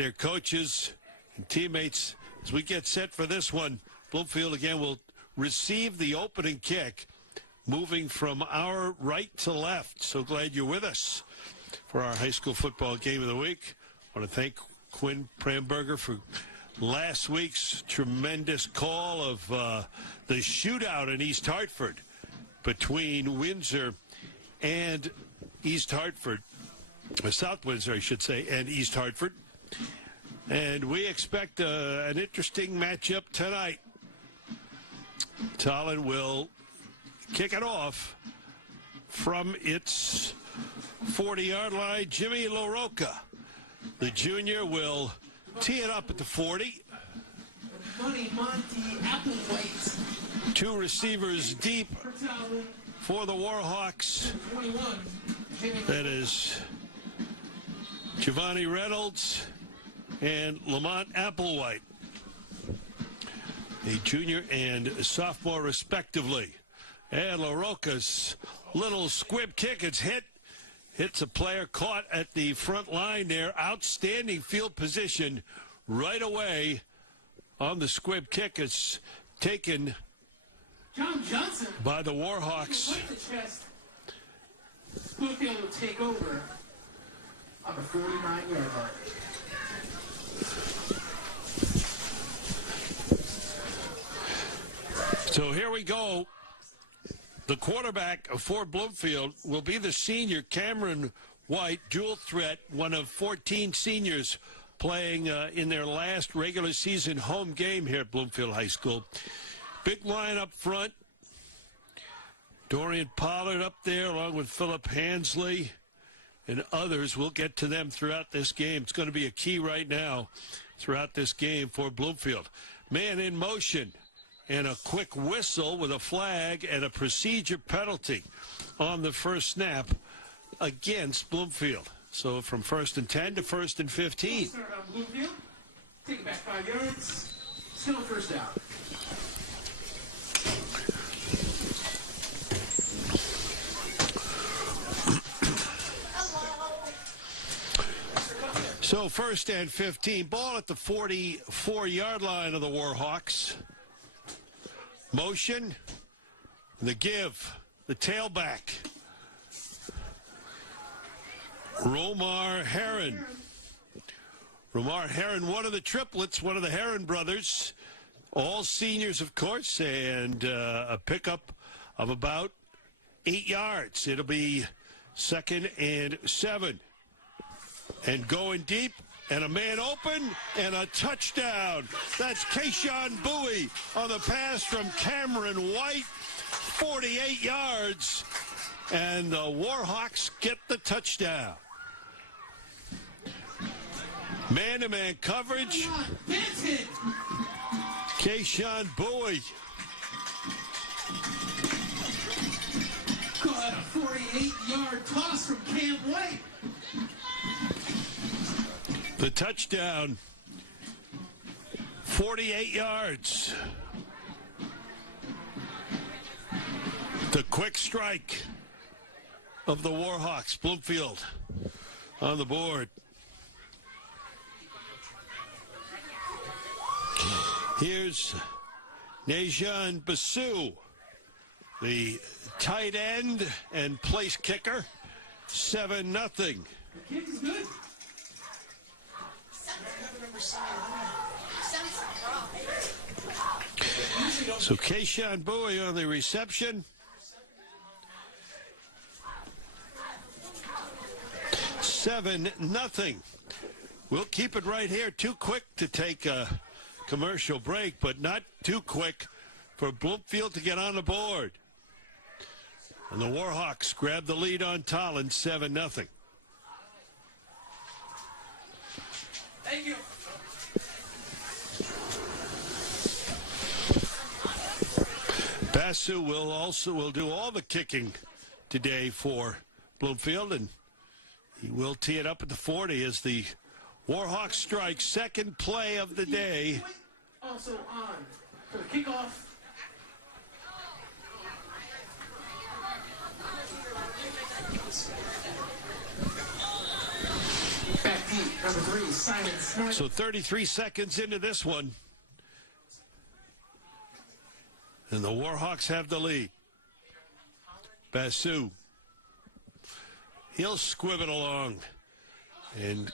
their coaches and teammates as we get set for this one. Bloomfield again will receive the opening kick, moving from our right to left. So glad you're with us for our high school football game of the week. I want to thank Quinn Pramberger for last week's tremendous call of the shootout in East Hartford between Windsor and East Hartford, or South Windsor, I should say, and East Hartford. And we expect an interesting matchup tonight. Tallinn will kick it off from its 40-yard line. Jimmy LaRocca, the junior, will tee it up at the 40. Two receivers deep for the Warhawks. That is Giovanni Reynolds and Lamont Applewhite, a junior and a sophomore respectively. And LaRocca's little squib kick, it's hits a player caught at the front line there. Outstanding field position right away on the squib kick. It's taken by the Warhawks. Bloomfield will take over on the 49-yard line. So here we go. The quarterback for Bloomfield will be the senior Cameron White, dual threat, one of 14 seniors playing in their last regular season home game here at Bloomfield High School. Big line up front. Dorian Pollard up there along with Philip Hansley and others. We'll get to them throughout this game. It's going to be a key right now throughout this game for Bloomfield. Man in motion. And a quick whistle with a flag and a procedure penalty on the first snap against Bloomfield. So from 1st and 10 to 1st and 15. Start on Bloomfield. Take it back 5 yards. Still first down. So 1st and 15. Ball at the 44-yard line of the Warhawks. Motion, the give, the tailback. Romar Heron. Romar Heron, one of the triplets, one of the Heron brothers. All seniors, of course, and a pickup of about 8 yards. It'll be 2nd and 7. And going deep. And a man open, and a touchdown. That's Kayshawn Bowie on the pass from Cameron White, 48 yards. And the Warhawks get the touchdown. Man-to-man coverage. Kayshawn Bowie. Got a 48-yard toss from Cam White. The touchdown, 48 yards. The quick strike of the Warhawks. Bloomfield on the board. Here's Najan Basu, the tight end and place kicker. 7-0. The kick is good. So Kayshawn Bowie on the reception. 7-0. We'll keep it right here. Too quick to take a commercial break, but not too quick for Bloomfield to get on the board. And the Warhawks grab the lead on Tallinn, 7-0. Thank you. Basu will do all the kicking today for Bloomfield, and he will tee it up at the 40 as the Warhawks strike. Second play of the day. Also on for the kickoff. Back deep. Number 3, Simon Snyder. So 33 seconds into this one. And the Warhawks have the lead. Basu. He'll squib it along. And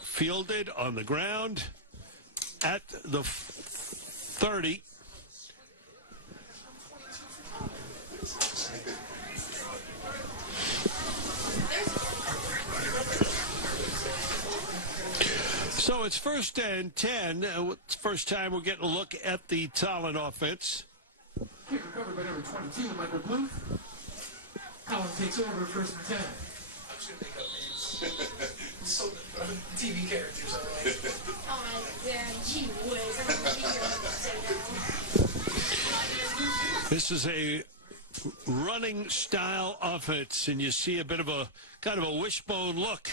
fielded on the ground at the 30. So it's 1st and 10. It's the first time we're getting a look at the Tallinn offense. Kick recovered by number 22, Michael Bluth. Tallinn takes over 1st and 10. I'm just going to make up names. So, TV characters, all right. Oh, yeah, gee whiz. This is a running style offense, and you see a bit of a kind of a wishbone look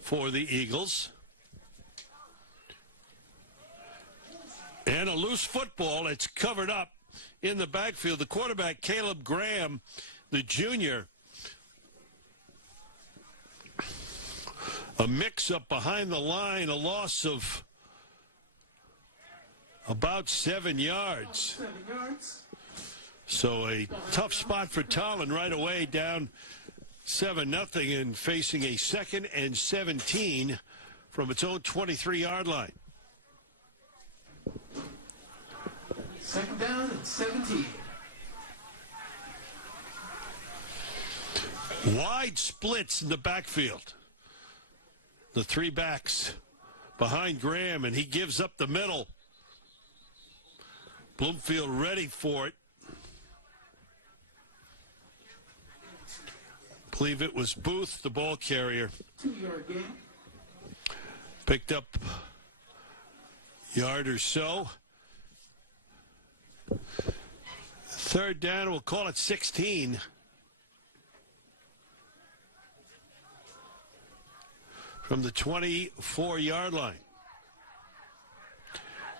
for the Eagles. And a loose football. It's covered up in the backfield. The quarterback, Caleb Graham, the junior. A mix-up behind the line, a loss of about 7 yards. 7 yards. So a tough spot for Tallinn right away, down 7-0 and facing a 2nd and 17 from its own 23-yard line. 2nd down and 17. Wide splits in the backfield. The 3 backs behind Graham, and he gives up the middle. Bloomfield ready for it. Believe it was Booth, the ball carrier. 2-yard gain. Picked up a yard or so. 3rd down, we'll call it 16. From the 24-yard line.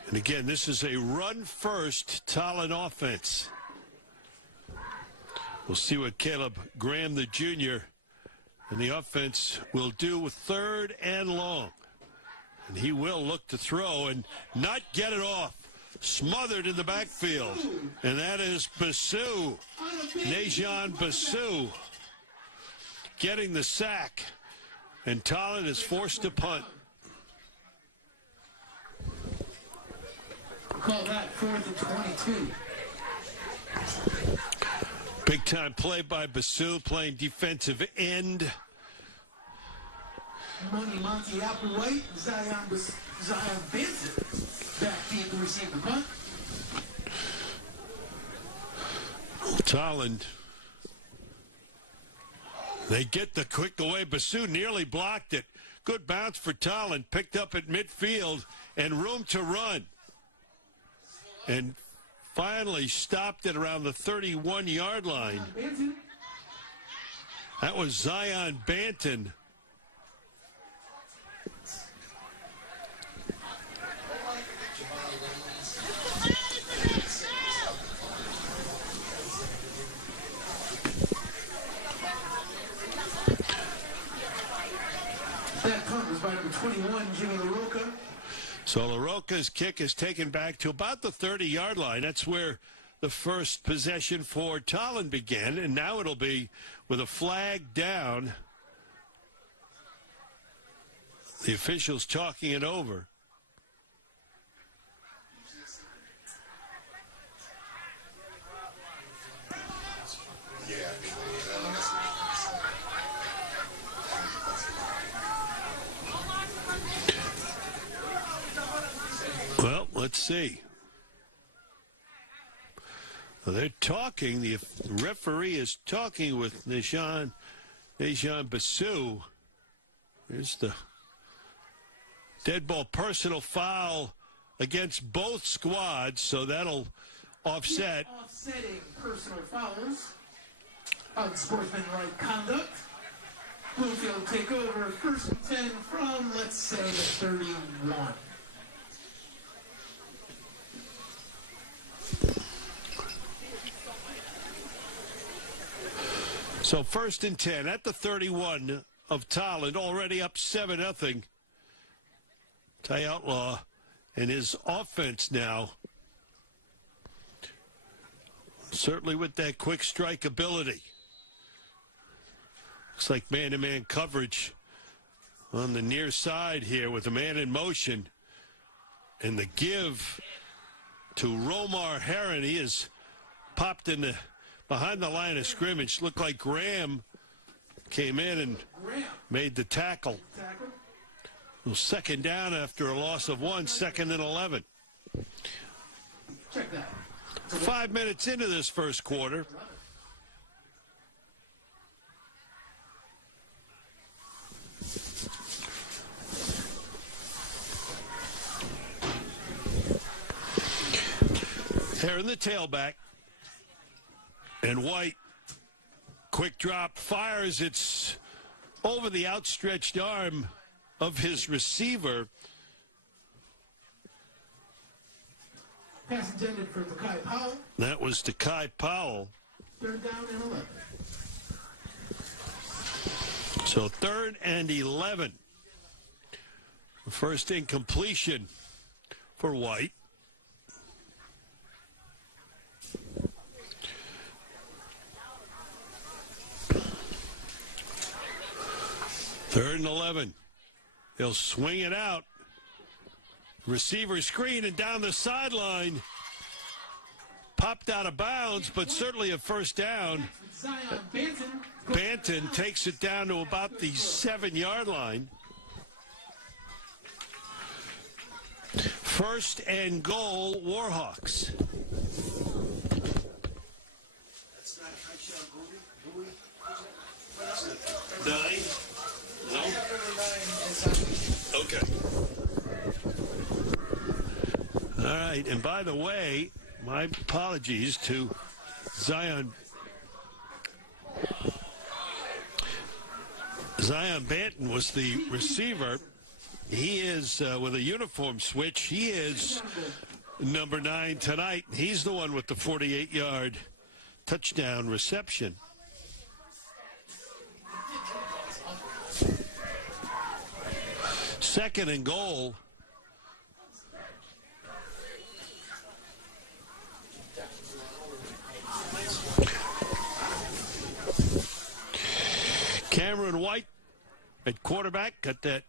And again, this is a run-first Tallinn offense. We'll see what Caleb Graham, the junior, and the offense will do with 3rd and long. And he will look to throw and not get it off. Smothered in the backfield. And that is Basu. Najan Basu getting the sack. And Tallinn is forced to punt. Call that 4th and 22. Big time play by Basu, playing defensive end. Money Monty Applewhite, Zion Benson. Backfield to receive the punt. Tallinn. They get the quick away. Basu nearly blocked it. Good bounce for Tallinn. Picked up at midfield and room to run. And finally stopped it around the 31-yard line. That was Zion Banton. That punt was by number 21, Jimmy LaRocca. So LaRocca's kick is taken back to about the 30-yard line. That's where the first possession for Tallinn began, and now it'll be with a flag down. The officials talking it over. Well, let's see. Well, they're talking. The referee is talking with Najan Basu. Here's the dead ball personal foul against both squads, so that'll offset. Offsetting personal fouls. Unsportsmanlike conduct. Bloomfield take over 1st and 10 from, let's say, the 31. So 1st and 10 at the 31 of Tallinn, already up 7-0. Ty Outlaw and his offense now, certainly with that quick strike ability. Looks like man-to-man coverage on the near side here with a man in motion. And the give to Romar Heron. He is popped in the behind the line of scrimmage. Looked like Graham came in and made the tackle. Well, second down after a loss of 1, 2nd and 11. Check that. 5 minutes into this first quarter. Heron the tailback. And White, quick drop, fires. It's over the outstretched arm of his receiver. Pass intended for Kai Powell. That was to Kai Powell. 3rd down and 11. So 3rd and 11. First incompletion for White. Third and 11. He'll swing it out. Receiver screen and down the sideline. Popped out of bounds, but certainly a first down. Banton takes it down to about the 7-yard line. First and goal, Warhawks. Nine? No? Okay. All right, and by the way, my apologies to Zion Banton was the receiver. He is, with a uniform switch, he is number 9 tonight. He's the one with the 48-yard touchdown reception. Second and goal. Cameron White at quarterback, got that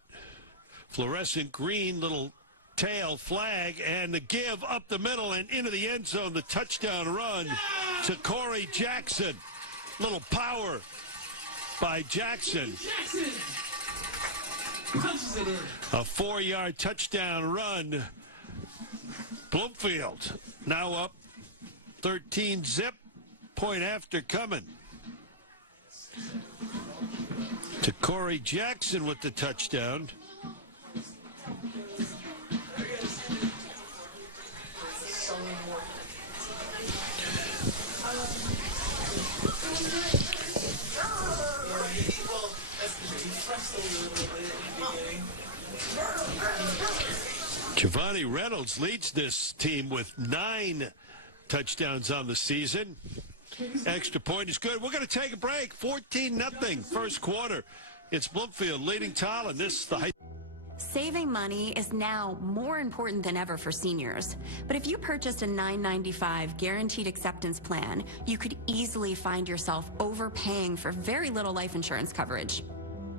fluorescent green little tail flag, and the give up the middle and into the end zone, the touchdown run to Corey Jackson. Little power by Jackson. Punches it in. A 4-yard touchdown run. Bloomfield now up 13 zip. Point after coming. To Corey Jackson with the touchdown. Giovanni Reynolds leads this team with 9 touchdowns on the season. Extra point is good. We're going to take a break. 14-0 first quarter. It's Bloomfield leading Tallinn. This is the high. Saving money is now more important than ever for seniors. But if you purchased a $9.95 guaranteed acceptance plan, you could easily find yourself overpaying for very little life insurance coverage.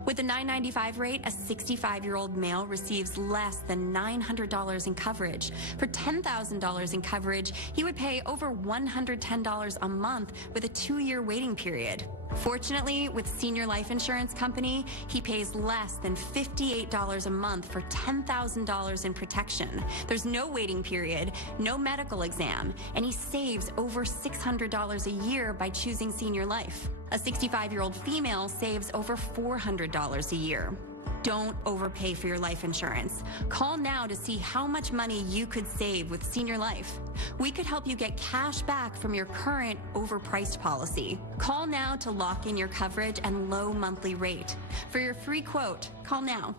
With the $9.95 rate, a 65-year-old male receives less than $900 in coverage. For $10,000 in coverage, he would pay over $110 a month with a 2-year waiting period. Fortunately, with Senior Life Insurance Company, he pays less than $58 a month for $10,000 in protection. There's no waiting period, no medical exam, and he saves over $600 a year by choosing Senior Life. A 65-year-old female saves over $400 a year. Don't overpay for your life insurance. Call now to see how much money you could save with Senior Life. We could help you get cash back from your current overpriced policy. Call now to lock in your coverage and low monthly rate. For your free quote, call now.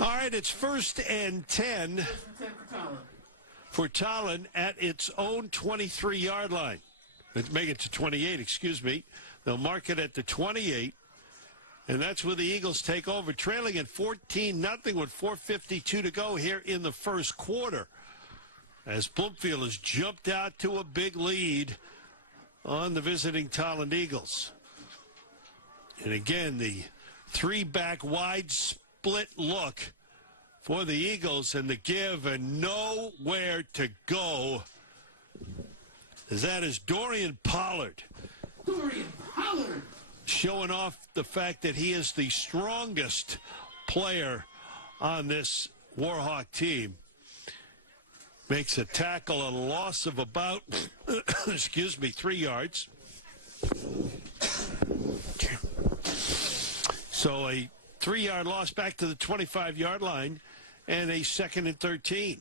All right, it's 1st and 10 for Tallinn at its own 23-yard line. Let's make it to 28, excuse me. They'll mark it at the 28. And that's where the Eagles take over, trailing at 14-0 with 4:52 to go here in the first quarter, as Bloomfield has jumped out to a big lead on the visiting Tallinn Eagles. And again, the three-back wide split look for the Eagles, and the give and nowhere to go. As that is Dorian Pollard. Dorian Pollard. Showing off the fact that he is the strongest player on this Warhawk team. Makes a tackle, a loss of about, 3 yards. So a 3-yard loss back to the 25-yard line and a 2nd and 13.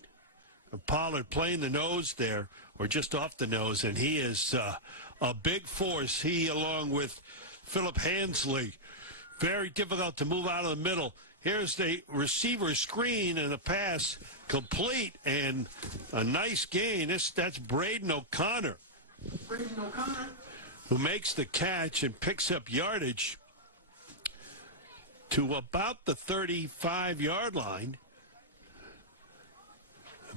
Pollard playing the nose there, or just off the nose, and he is a big force. He, along with Philip Hansley, very difficult to move out of the middle. Here's the receiver screen and a pass complete, and a nice gain. That's Braden O'Connor. Braden O'Connor. Who makes the catch and picks up yardage to about the 35-yard line.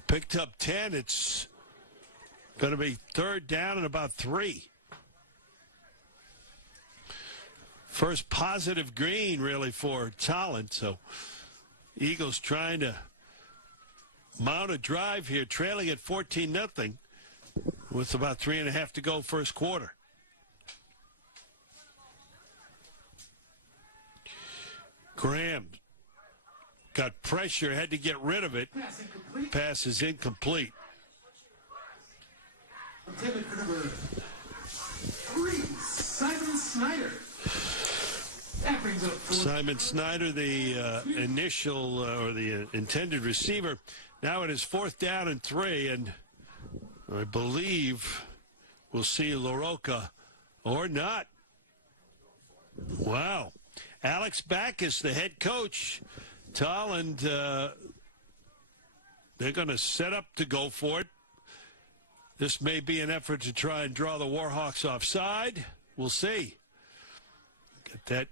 Picked up 10. It's going to be 3rd down and about 3. First positive green, really, for Tallinn. So Eagles trying to mount a drive here, trailing at 14-0 with about 3.5 to go first quarter. Graham got pressure, had to get rid of it. Pass is incomplete. Intended for number 3, Simon Snyder. That brings up Simon Snyder, the initial or the intended receiver. Now it is 4th down and 3, and I believe we'll see LaRocca or not. Wow. Alex Backus, the head coach. Tallinn, they're going to set up to go for it. This may be an effort to try and draw the Warhawks offside. We'll see. Get that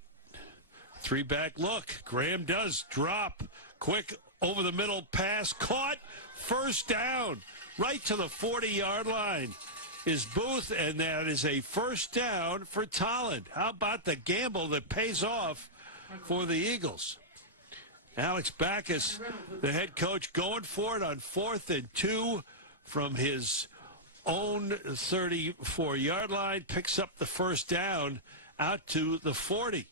3-back look. Graham does drop. Quick over the middle pass. Caught. First down. Right to the 40-yard line is Booth, and that is a first down for Tallinn. How about the gamble that pays off for the Eagles? Alex Backus, the head coach, going for it on 4th and 2 from his own 34-yard line, picks up the first down out to the 40.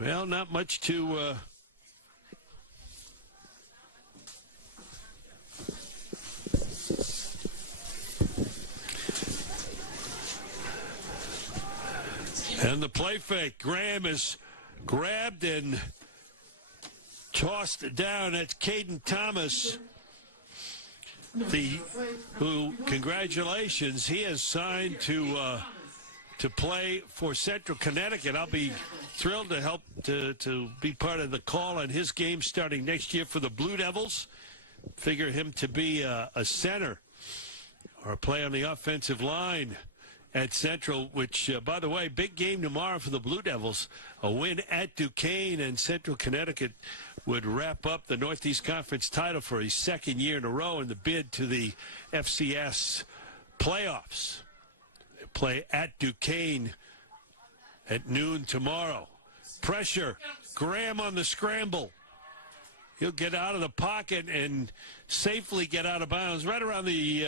Well, not much to and the play fake. Graham is grabbed and tossed down. That's Caden Thomas, who, congratulations, he has signed to play for Central Connecticut. I'll be thrilled to help to be part of the call on his game starting next year for the Blue Devils. Figure him to be a center or play on the offensive line at Central, which, by the way, big game tomorrow for the Blue Devils. A win at Duquesne, and Central Connecticut would wrap up the Northeast Conference title for a 2nd year in a row in the bid to the FCS playoffs. They play at Duquesne at noon tomorrow. Pressure. Graham on the scramble. He'll get out of the pocket and safely get out of bounds right around the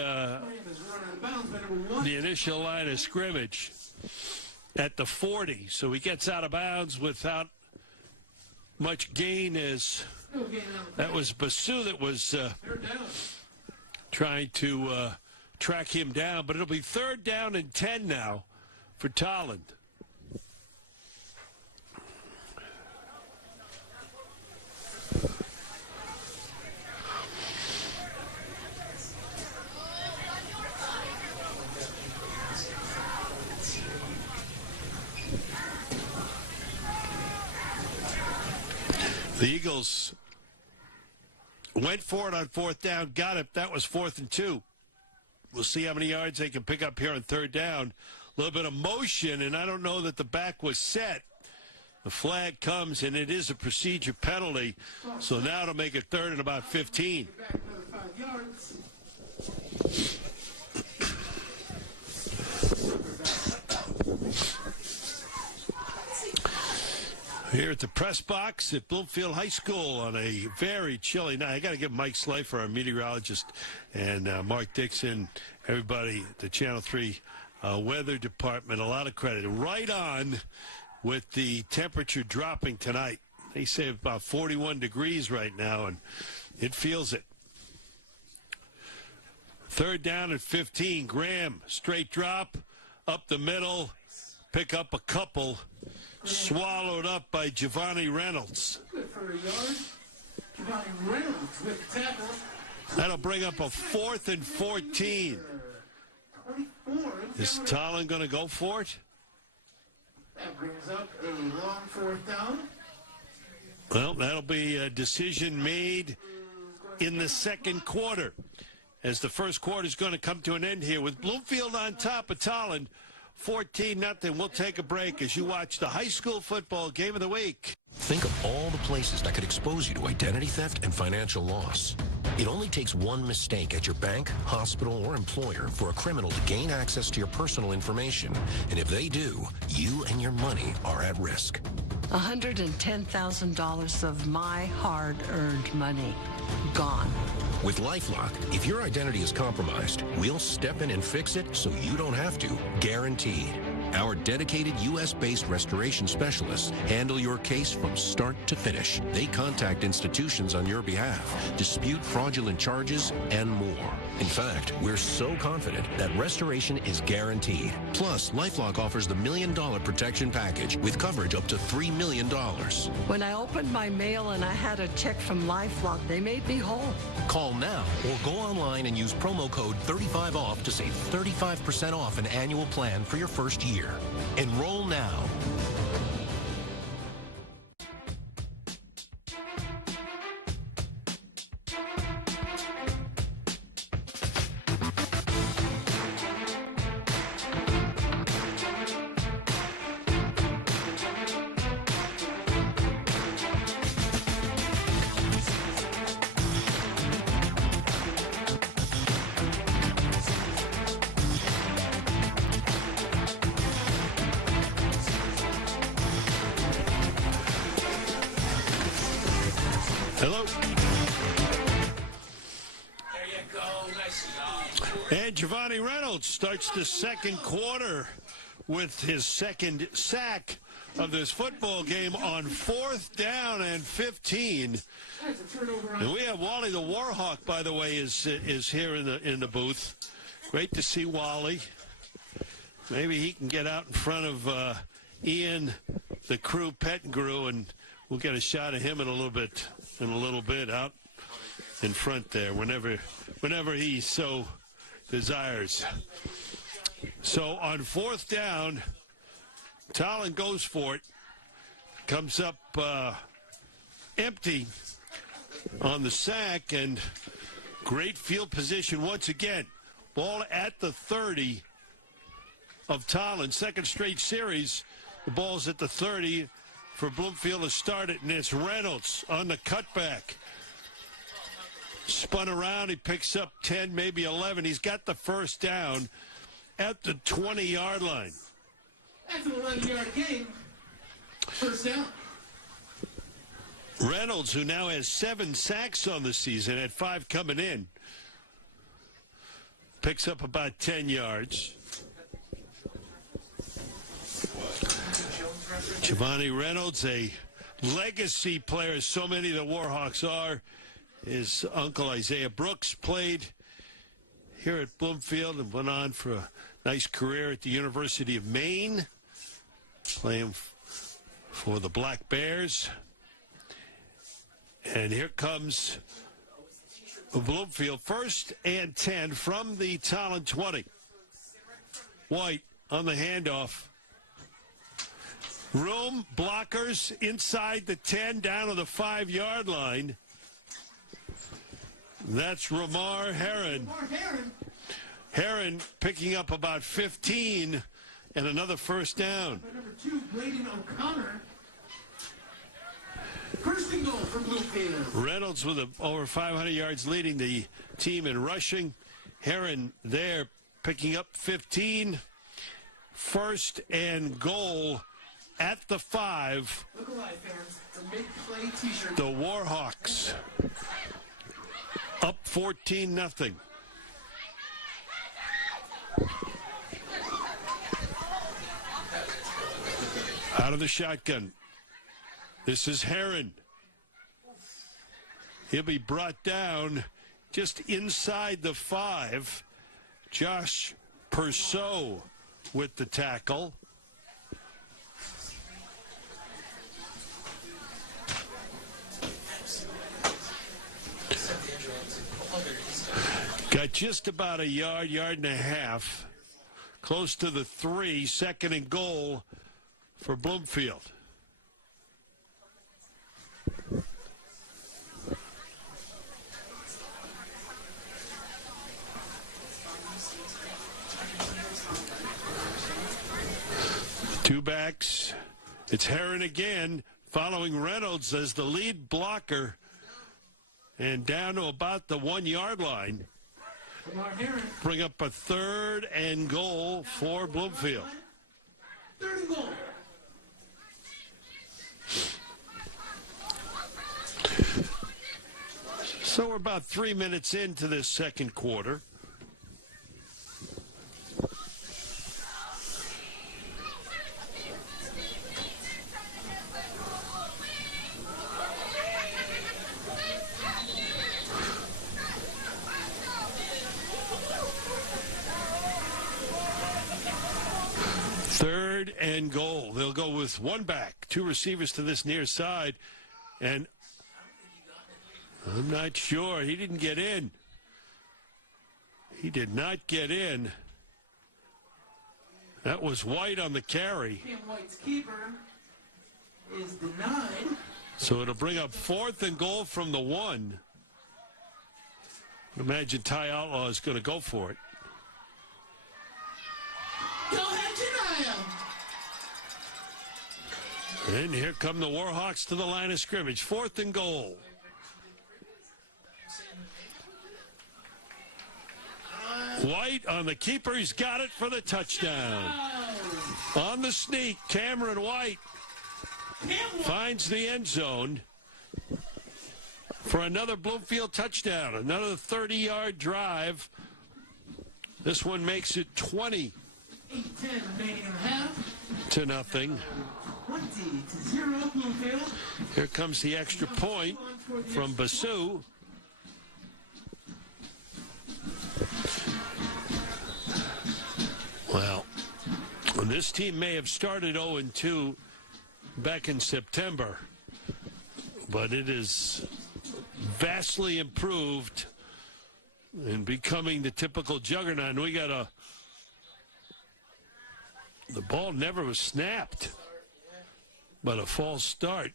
initial line of scrimmage at the 40. So he gets out of bounds without much gain, as that was Basu that was trying to track him down. But it'll be 3rd down and 10 now for Tallinn. The Eagles Went for it on fourth down, got it. That was 4th and 2. We'll see how many yards they can pick up here on third down. A little bit of motion, and I don't know that the back was set. The flag comes, and it is a procedure penalty. So now to make it 3rd and about 15. Back another 5 yards. Here at the press box at Bloomfield High School on a very chilly night. I got to give Mike Slifer, our meteorologist, and Mark Dixon, everybody at the Channel 3 weather department, a lot of credit. Right on with the temperature dropping tonight. They say about 41 degrees right now, and it feels it. 3rd down and 15. Graham, straight drop, up the middle, pick up a couple. Swallowed up by Giovanni Reynolds. Good for a yard. Giovanni Reynolds with the tackle. That'll bring up a 4th and 14. 24. Is Tolland going to go for it? That brings up a long 4th down. Well, that'll be a decision made in the second quarter, as the first quarter is going to come to an end here with Bloomfield on top of Tolland. 14-0. We'll take a break as you watch the high school football game of the week. Think of all the places that could expose you to identity theft and financial loss. It only takes one mistake at your bank, hospital, or employer for a criminal to gain access to your personal information. And if they do, you and your money are at risk. $110,000 of my hard-earned money gone. With LifeLock, if your identity is compromised, we'll step in and fix it so you don't have to. Guaranteed. Our dedicated U.S.-based restoration specialists handle your case from start to finish. They contact institutions on your behalf, dispute fraudulent charges, and more. In fact, we're so confident that restoration is guaranteed. Plus, LifeLock offers the $1 Million Protection Package with coverage up to $3 million. When I opened my mail and I had a check from LifeLock, they made me whole. Call now or go online and use promo code 35OFF to save 35% off an annual plan for your first year. Enroll now. Hello. There you go. Nice job. And Giovanni Reynolds starts the second quarter with his second sack of this football game on 4th down and 15. And we have Wally the Warhawk, by the way, is here in the booth. Great to see Wally. Maybe he can get out in front of Ian, the crew, Pettigrew, and we'll get a shot of him in a little bit out in front there whenever he so desires. So on 4th down, Tolland goes for it, comes up empty on the sack, and great field position once again. Ball at the 30 of Tolland. Second straight series, the ball's at the 30 for Bloomfield to start it, and it's Reynolds on the cutback. Spun around, he picks up 10, maybe 11. He's got the first down at the 20-yard line. That's an 11-yard gain. First down. Reynolds, who now has 7 sacks on the season, had 5 coming in, picks up about 10 yards. Giovanni Reynolds, a legacy player, as so many of the Warhawks are. His uncle Isaiah Brooks played here at Bloomfield and went on for a nice career at the University of Maine, playing for the Black Bears. And here comes Bloomfield, 1st and 10 from the Tolland 20. White on the handoff. Room, blockers inside the 10, down to the 5-yard line. That's Ramar Heron. Heron picking up about 15 and another first down. Number 2, Bladen O'Connor. First and goal for Bluefield. Reynolds with over 500 yards leading the team in rushing. Heron there picking up 15. First and goal at the 5. Look alive, fans. It's a Make Play t-shirt. The Warhawks up 14-0. Out of the shotgun. This is Heron. He'll be brought down just inside the 5. Josh Perceau with the tackle. Got just about a yard and a half. Close to the 3. Second and goal for Bloomfield. Two backs. It's Heron again, following Reynolds as the lead blocker. And down to about the 1 yard line. Bring up a third and goal for Bloomfield. Third and goal. So we're about 3 minutes into this second quarter. Third and goal. They'll go with one back, 2 receivers to this near side, and I'm not sure. He didn't get in. He did not get in. That was White on the carry. Cam White's keeper is denied. So it'll bring up 4th and goal from the 1. Imagine Ty Outlaw is going to go for it. Go ahead, deny him. And here come the Warhawks to the line of scrimmage. 4th and goal. White on the keeper. He's got it for the touchdown. On the sneak, Cameron White finds the end zone for another Bloomfield touchdown. Another 30-yard drive. This one makes it 20 to nothing. 20-0 Bloomfield. Here comes the extra point from Basu. Well, this team may have started 0-2 back in September, but it is vastly improved and becoming the typical juggernaut. And we got the ball never was snapped, but a false start.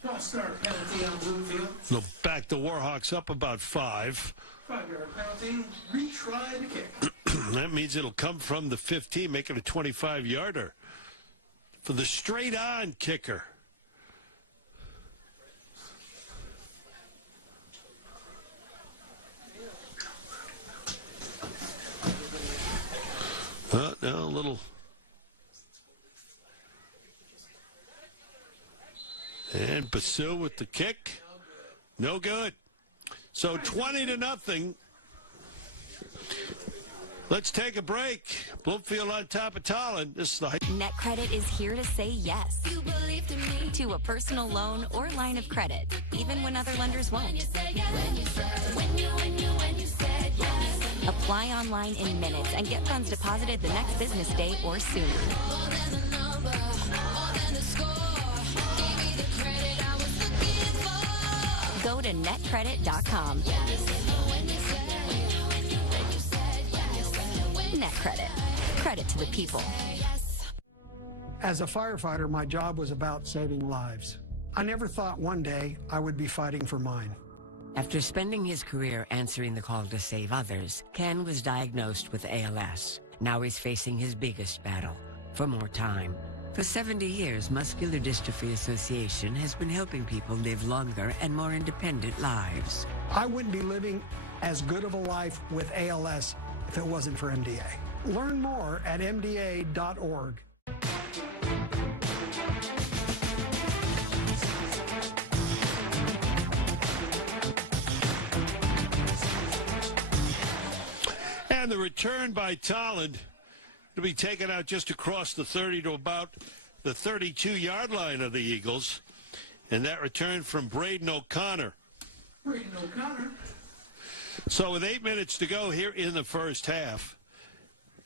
False start penalty on Bloomfield. They'll back the Warhawks up about 5. 5-yard penalty. Retry the kick. That means it'll come from the 15, making a 25-yarder for the straight-on kicker. No, a little. And Basu with the kick. No good. So 20-0. Let's take a break. Bloomfield on top of Tolland. This is the NetCredit is here to say yes to a personal loan or line of credit, even when other lenders won't. Apply online in minutes and get funds deposited the next business day or sooner. Go to netcredit.com. NetCredit. Credit to the people. As a firefighter, my job was about saving lives. I never thought one day I would be fighting for mine. After spending his career answering the call to save others, Ken was diagnosed with ALS. Now he's facing his biggest battle, for more time. For 70 years, Muscular Dystrophy Association has been helping people live longer and more independent lives. I wouldn't be living as good of a life with ALS if it wasn't for MDA. Learn more at mda.org. And the return by Tolland to be taken out just across the 30 to about the 32-yard line of the Eagles. And that return from Braden O'Connor. Braden O'Connor. So with 8 minutes to go here in the first half,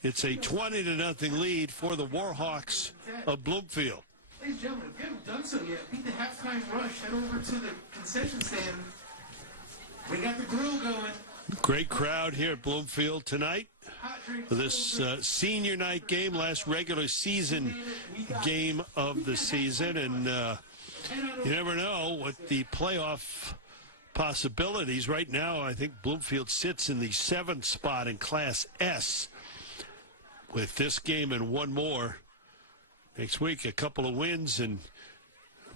it's a 20-0 lead for the Warhawks of Bloomfield. Ladies and gentlemen, if you haven't done so yet, beat the halftime rush. Head over to the concession stand. We got the grill going. Great crowd here at Bloomfield tonight for this senior night game, last regular season game of the season. And you never know what the playoff possibilities. Right now, I think Bloomfield sits in the 7th spot in Class S with this game and one more. Next week, a couple of wins, and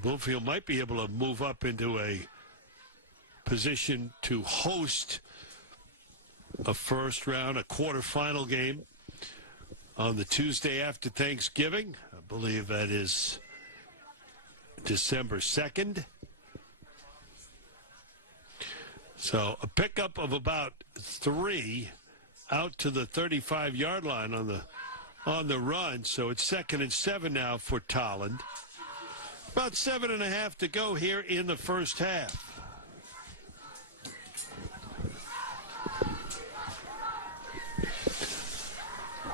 Bloomfield might be able to move up into a position to host a first round, a quarterfinal game on the Tuesday after Thanksgiving. I believe that is December 2nd. So a pickup of about 3 out to the 35-yard line on the run. So it's 2nd and 7 now for Tolland. About 7.5 to go here in the first half.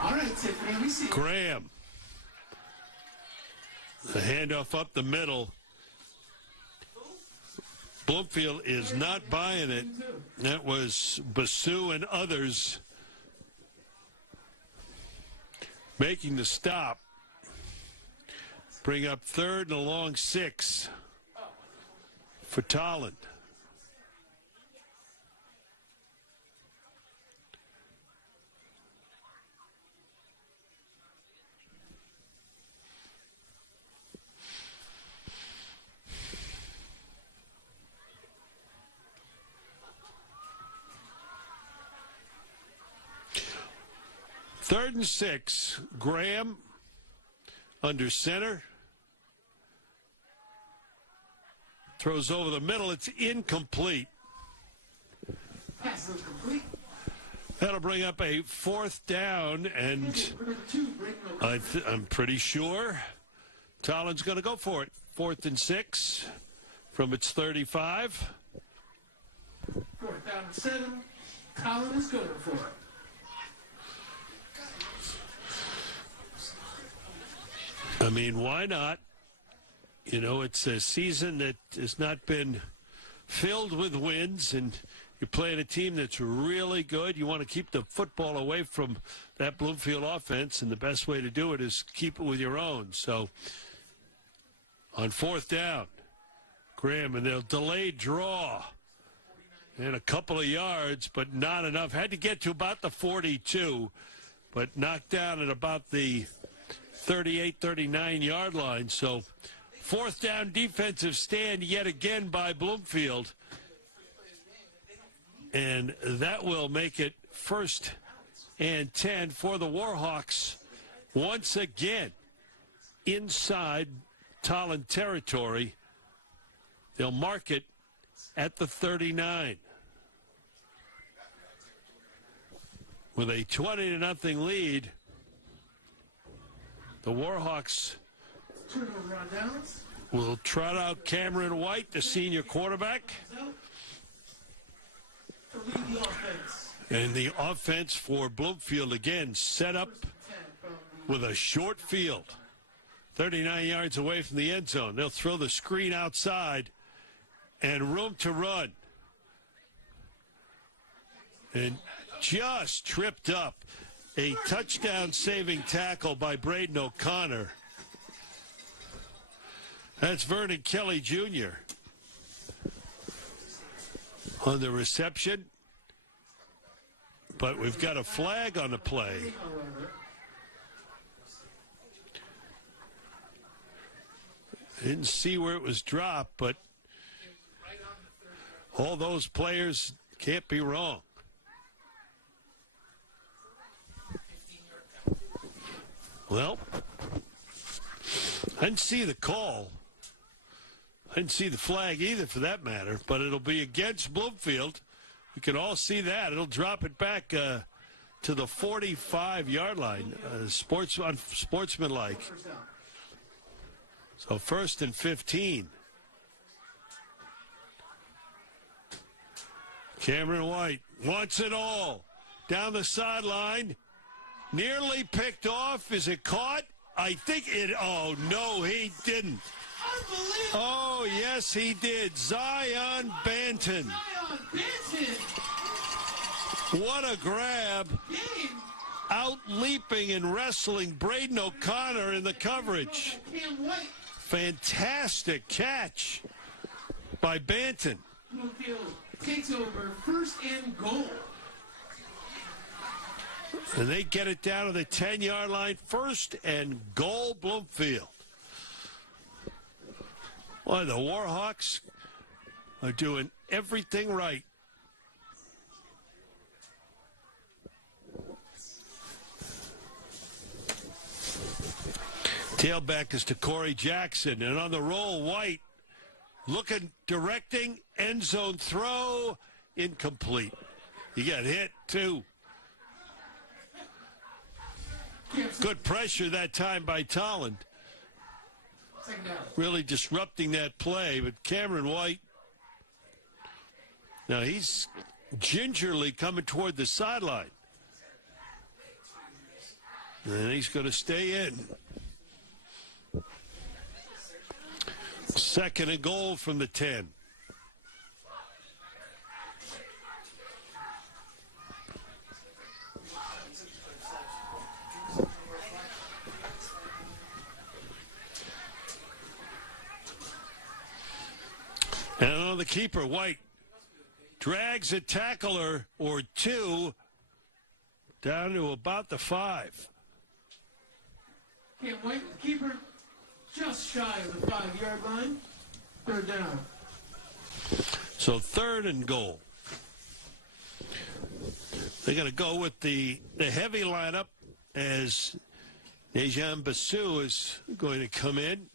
All right, Tiffany, we see Graham. The handoff up the middle. Bloomfield is not buying it. That was Basu and others making the stop. Bring up 3rd and a long 6 for Tolland. Third and 6, Graham under center. Throws over the middle. It's incomplete. pass is complete. That'll bring up a 4th down, and I'm pretty sure Tolland's going to go for it. 4th and 6 from its 35. 4th down and 7. Tolland is going for it. I mean, why not? You know, it's a season that has not been filled with wins, and you're playing a team that's really good. You want to keep the football away from that Bloomfield offense, and the best way to do it is keep it with your own. So on 4th down, Graham, and they'll delay draw and a couple of yards, but not enough. Had to get to about the 42, but knocked down at about the 38, 39-yard line. So 4th down defensive stand yet again by Bloomfield. And that will make it 1st and 10 for the Warhawks once again inside Tolland territory. They'll mark it at the 39. With a 20-0 lead, the Warhawks will trot out Cameron White, the senior quarterback. And the offense for Bloomfield again set up with a short field, 39 yards away from the end zone. They'll throw the screen outside and room to run. And just tripped up. A touchdown-saving tackle by Braden O'Connor. That's Vernon Kelly Jr. on the reception. But we've got a flag on the play. Didn't see where it was dropped, but all those players can't be wrong. Well, I didn't see the call. I didn't see the flag either, for that matter, but it'll be against Bloomfield. We can all see that. It'll drop it back to the 45-yard line, sportsmanlike. So 1st and 15. Cameron White wants it all. Down the sideline. Nearly picked off. Is it caught? I think it. Oh, no, he didn't. Oh, yes, he did. Zion Banton. What a grab. Out leaping and wrestling Braden O'Connor in the coverage. Fantastic catch by Banton. Takes over 1st and goal. And they get it down to the 10-yard line. 1st and goal, Bloomfield. Boy, the Warhawks are doing everything right. Tailback is to Corey Jackson. And on the roll, White looking, directing, end zone throw, incomplete. He got hit, too. Good pressure that time by Tolland. Really disrupting that play, but Cameron White, now he's gingerly coming toward the sideline. And he's going to stay in. 2nd and goal from the 10. And on the keeper, White drags a tackler or two down to about the 5. Can't wait. The keeper just shy of the 5-yard line. 3rd down. So 3rd and goal. They're going to go with the heavy lineup as Dejan Basu is going to come in.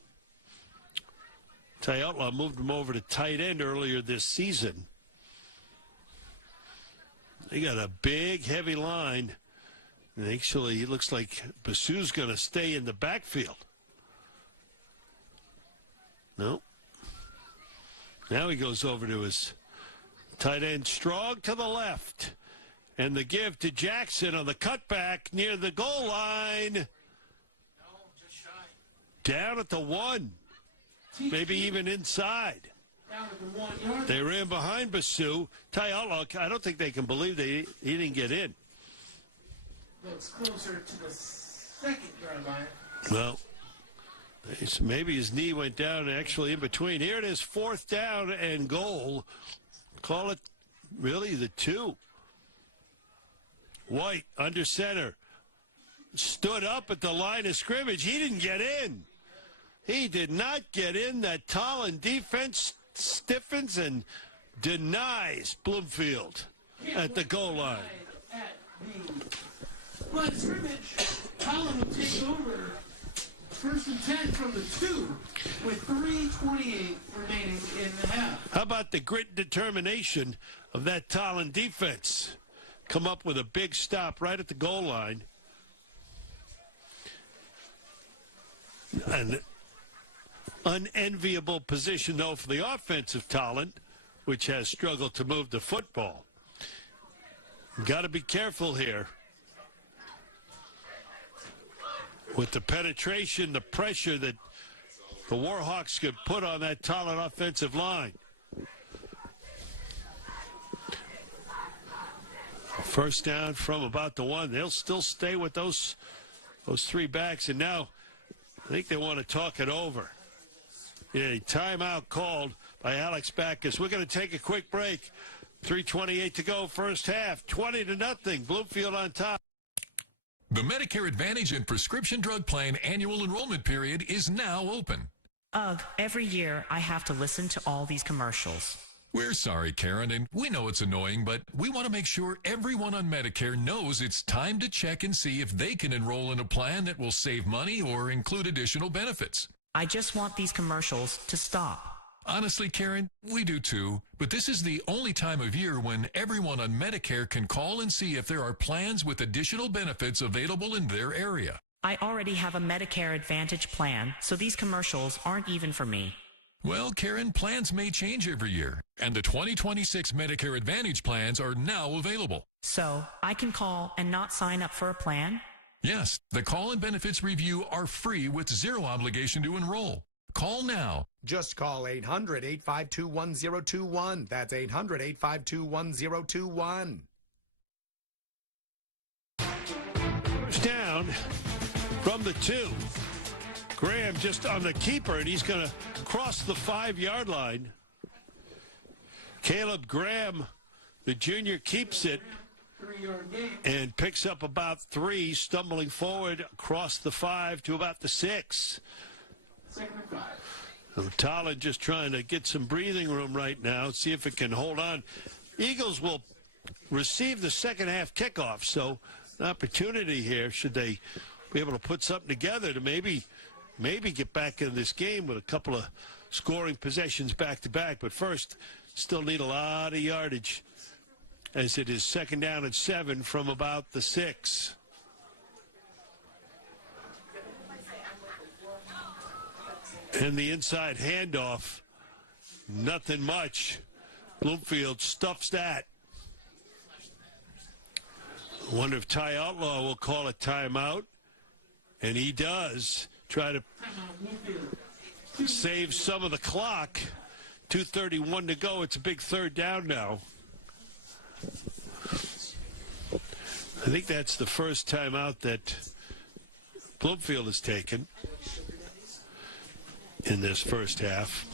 Ty Outlaw moved him over to tight end earlier this season. They got a big, heavy line. And actually, it looks like Basu's going to stay in the backfield. No. Now he goes over to his tight end, Strong to the left. And the give to Jackson on the cutback near the goal line. No, just shy. Down at the 1. Maybe even inside. Down at the 1 yard. They ran behind Basu. Ty Outlaw, I don't think they can believe he didn't get in. Looks closer to the 2nd-yard line. Well, maybe his knee went down actually in between. Here it is, 4th down and goal. Call it really the 2. White under center. Stood up at the line of scrimmage. He didn't get in. He did not get in. That Tolland defense stiffens and denies Bloomfield at the goal line. At the line of scrimmage, Tolland will take over 1st and 10 from the 2 with 3:28 remaining in the half. How about the grit and determination of that Tolland defense? Come up with a big stop right at the goal line. An unenviable position, though, for the offensive Tolland, which has struggled to move the football. Got to be careful here with the penetration, the pressure that the Warhawks could put on that Tolland offensive line. 1st down from about the 1. They'll still stay with those 3 backs, and now I think they want to talk it over. Yeah, timeout called by Alex Backus. We're going to take a quick break. 3:28 to go, first half. 20-0. Bloomfield on top. The Medicare Advantage and Prescription Drug Plan annual enrollment period is now open. Ugh, every year I have to listen to all these commercials. We're sorry, Karen, and we know it's annoying, but we want to make sure everyone on Medicare knows it's time to check and see if they can enroll in a plan that will save money or include additional benefits. I just want these commercials to stop. Honestly, Karen, we do too, but this is the only time of year when everyone on Medicare can call and see if there are plans with additional benefits available in their area. I already have a Medicare Advantage plan, so these commercials aren't even for me. Well, Karen, plans may change every year, and the 2026 Medicare Advantage plans are now available. So, I can call and not sign up for a plan? Yes, the call and benefits review are free with zero obligation to enroll. Call now. Just call 800-852-1021. That's 800-852-1021. First down from the 2. Graham just on the keeper, and he's going to cross the 5-yard line. Caleb Graham, the junior, keeps it and picks up about 3, stumbling forward across the 5 to about the 6. Talon just trying to get some breathing room right now, see if it can hold on. Eagles will receive the second half kickoff, so an opportunity here should they be able to put something together to maybe get back in this game with a couple of scoring possessions back to back. But first, still need a lot of yardage as it is second down and 7 from about the 6. And the inside handoff, nothing much. Bloomfield stuffs that. I wonder if Ty Outlaw will call a timeout. And he does. Try to save some of the clock. 2:31 to go. It's a big third down now. I think that's the first timeout that Bloomfield has taken in this first half.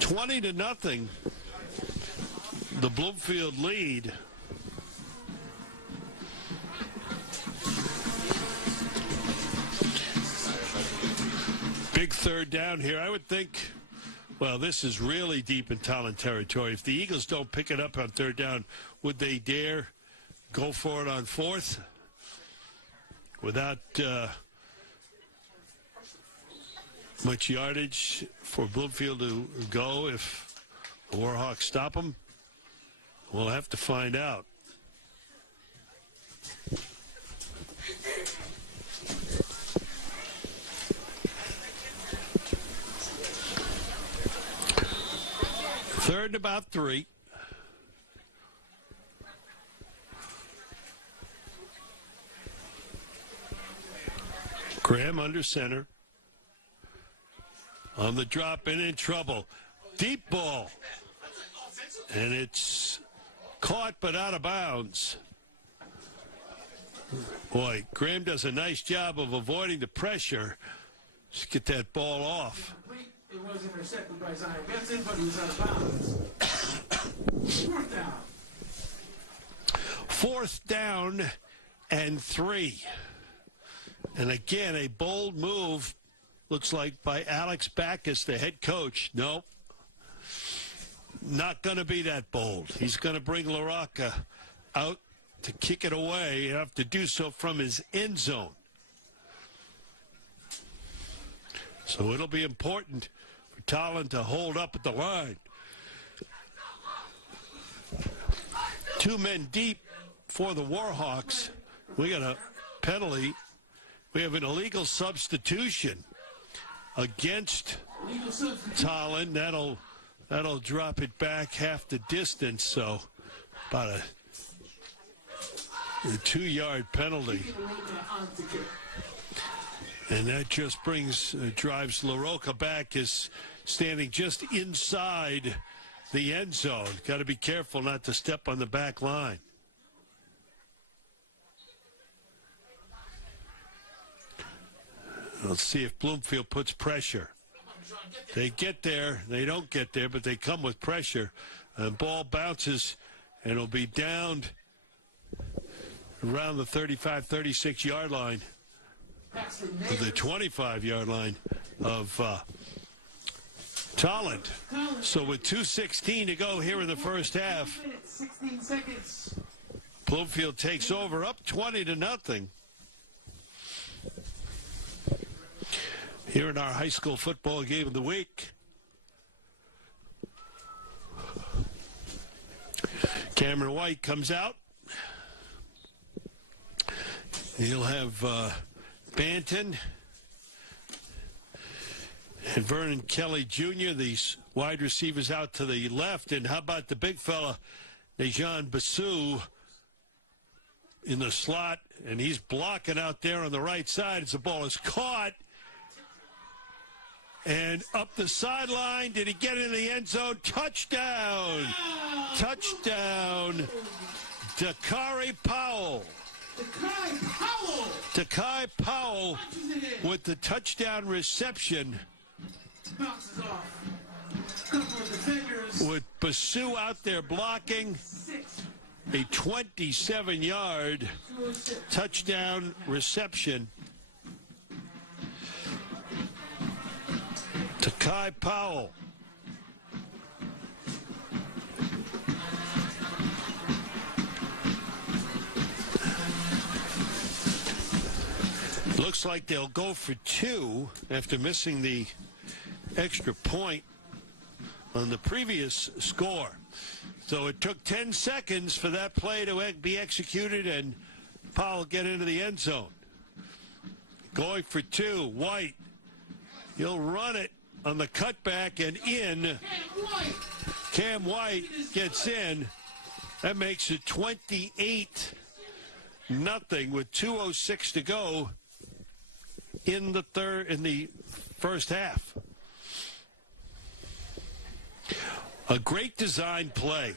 20-0. The Bloomfield lead. Big third down here. I would think, well, this is really deep in Talon territory. If the Eagles don't pick it up on third down, would they dare go for it on fourth without much yardage for Bloomfield to go if the Warhawks stop them? We'll have to find out. Third and about 3. Graham under center. On the drop and in trouble. Deep ball. And it's caught but out of bounds. Boy, Graham does a nice job of avoiding the pressure. Just get that ball off. It was intercepted by Zion Benson, but he was out of bounds. Fourth down. Fourth down and 3. And again, a bold move, looks like, by Alex Backus, the head coach. Nope. Not going to be that bold. He's going to bring LaRocca out to kick it away. He'll have to do so from his end zone. So it'll be important for Talon to hold up at the line. 2 men deep for the Warhawks. We got a penalty. We have an illegal substitution against Talon. That'll drop it back half the distance, so about a 2-yard penalty. And that just drives LaRocca back, is standing just inside the end zone. Got to be careful not to step on the back line. Let's see if Bloomfield puts pressure. They get there. They don't get there, but they come with pressure. And ball bounces, and it'll be down around the 35, 36-yard line to the 25-yard line of Tolland. So with 2:16 to go here in the first half, 16 seconds. Bloomfield takes over, up 20-0. Here in our high school football game of the week. Cameron White comes out. He'll have Banton and Vernon Kelly Jr., these wide receivers out to the left. And how about the big fella, Dejan Basu, in the slot, and he's blocking out there on the right side as the ball is caught. And up the sideline, did he get in the end zone? Touchdown! Touchdown! Dakari Powell. Takai Powell with the touchdown reception. Bounces off. Couple of defenders. With Basu out there blocking. A 27-yard touchdown reception. Takai Powell. Looks like they'll go for two after missing the extra point on the previous score. So it took 10 seconds for that play to be executed and Powell get into the end zone. Going for two, White. He'll run it on the cutback and in. Cam White gets in. That makes it 28-0 with 2:06 to go in the first half. A great design play.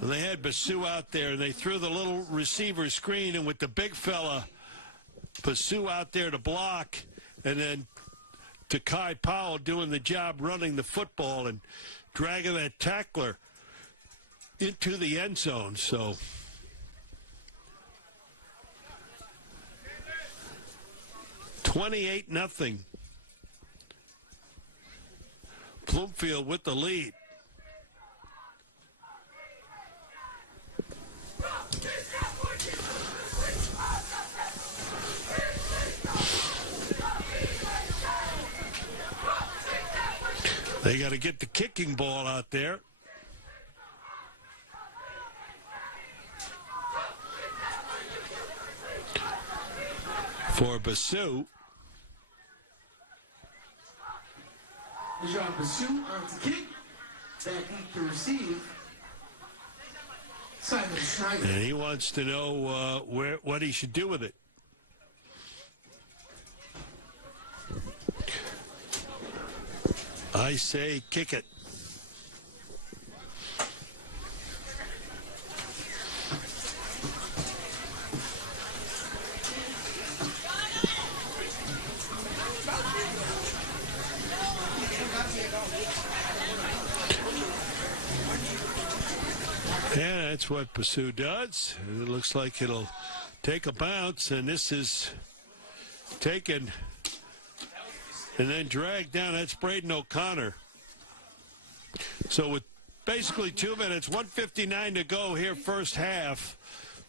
And they had Basu out there, and they threw the little receiver screen, and with the big fella, Basu out there to block, and then Takai Powell doing the job running the football and dragging that tackler into the end zone. So $28-0. Bloomfield with the lead. They got to get the kicking ball out there. For Basu. Dejan Basu on to kick. Back deep to receive. Simon Snyder. And he wants to know what he should do with it. I say kick it. Yeah, that's what Basu does. It looks like it'll take a bounce, and this is taken and then dragged down. That's Braden O'Connor. So with basically 2 minutes, 1:59 to go here, first half.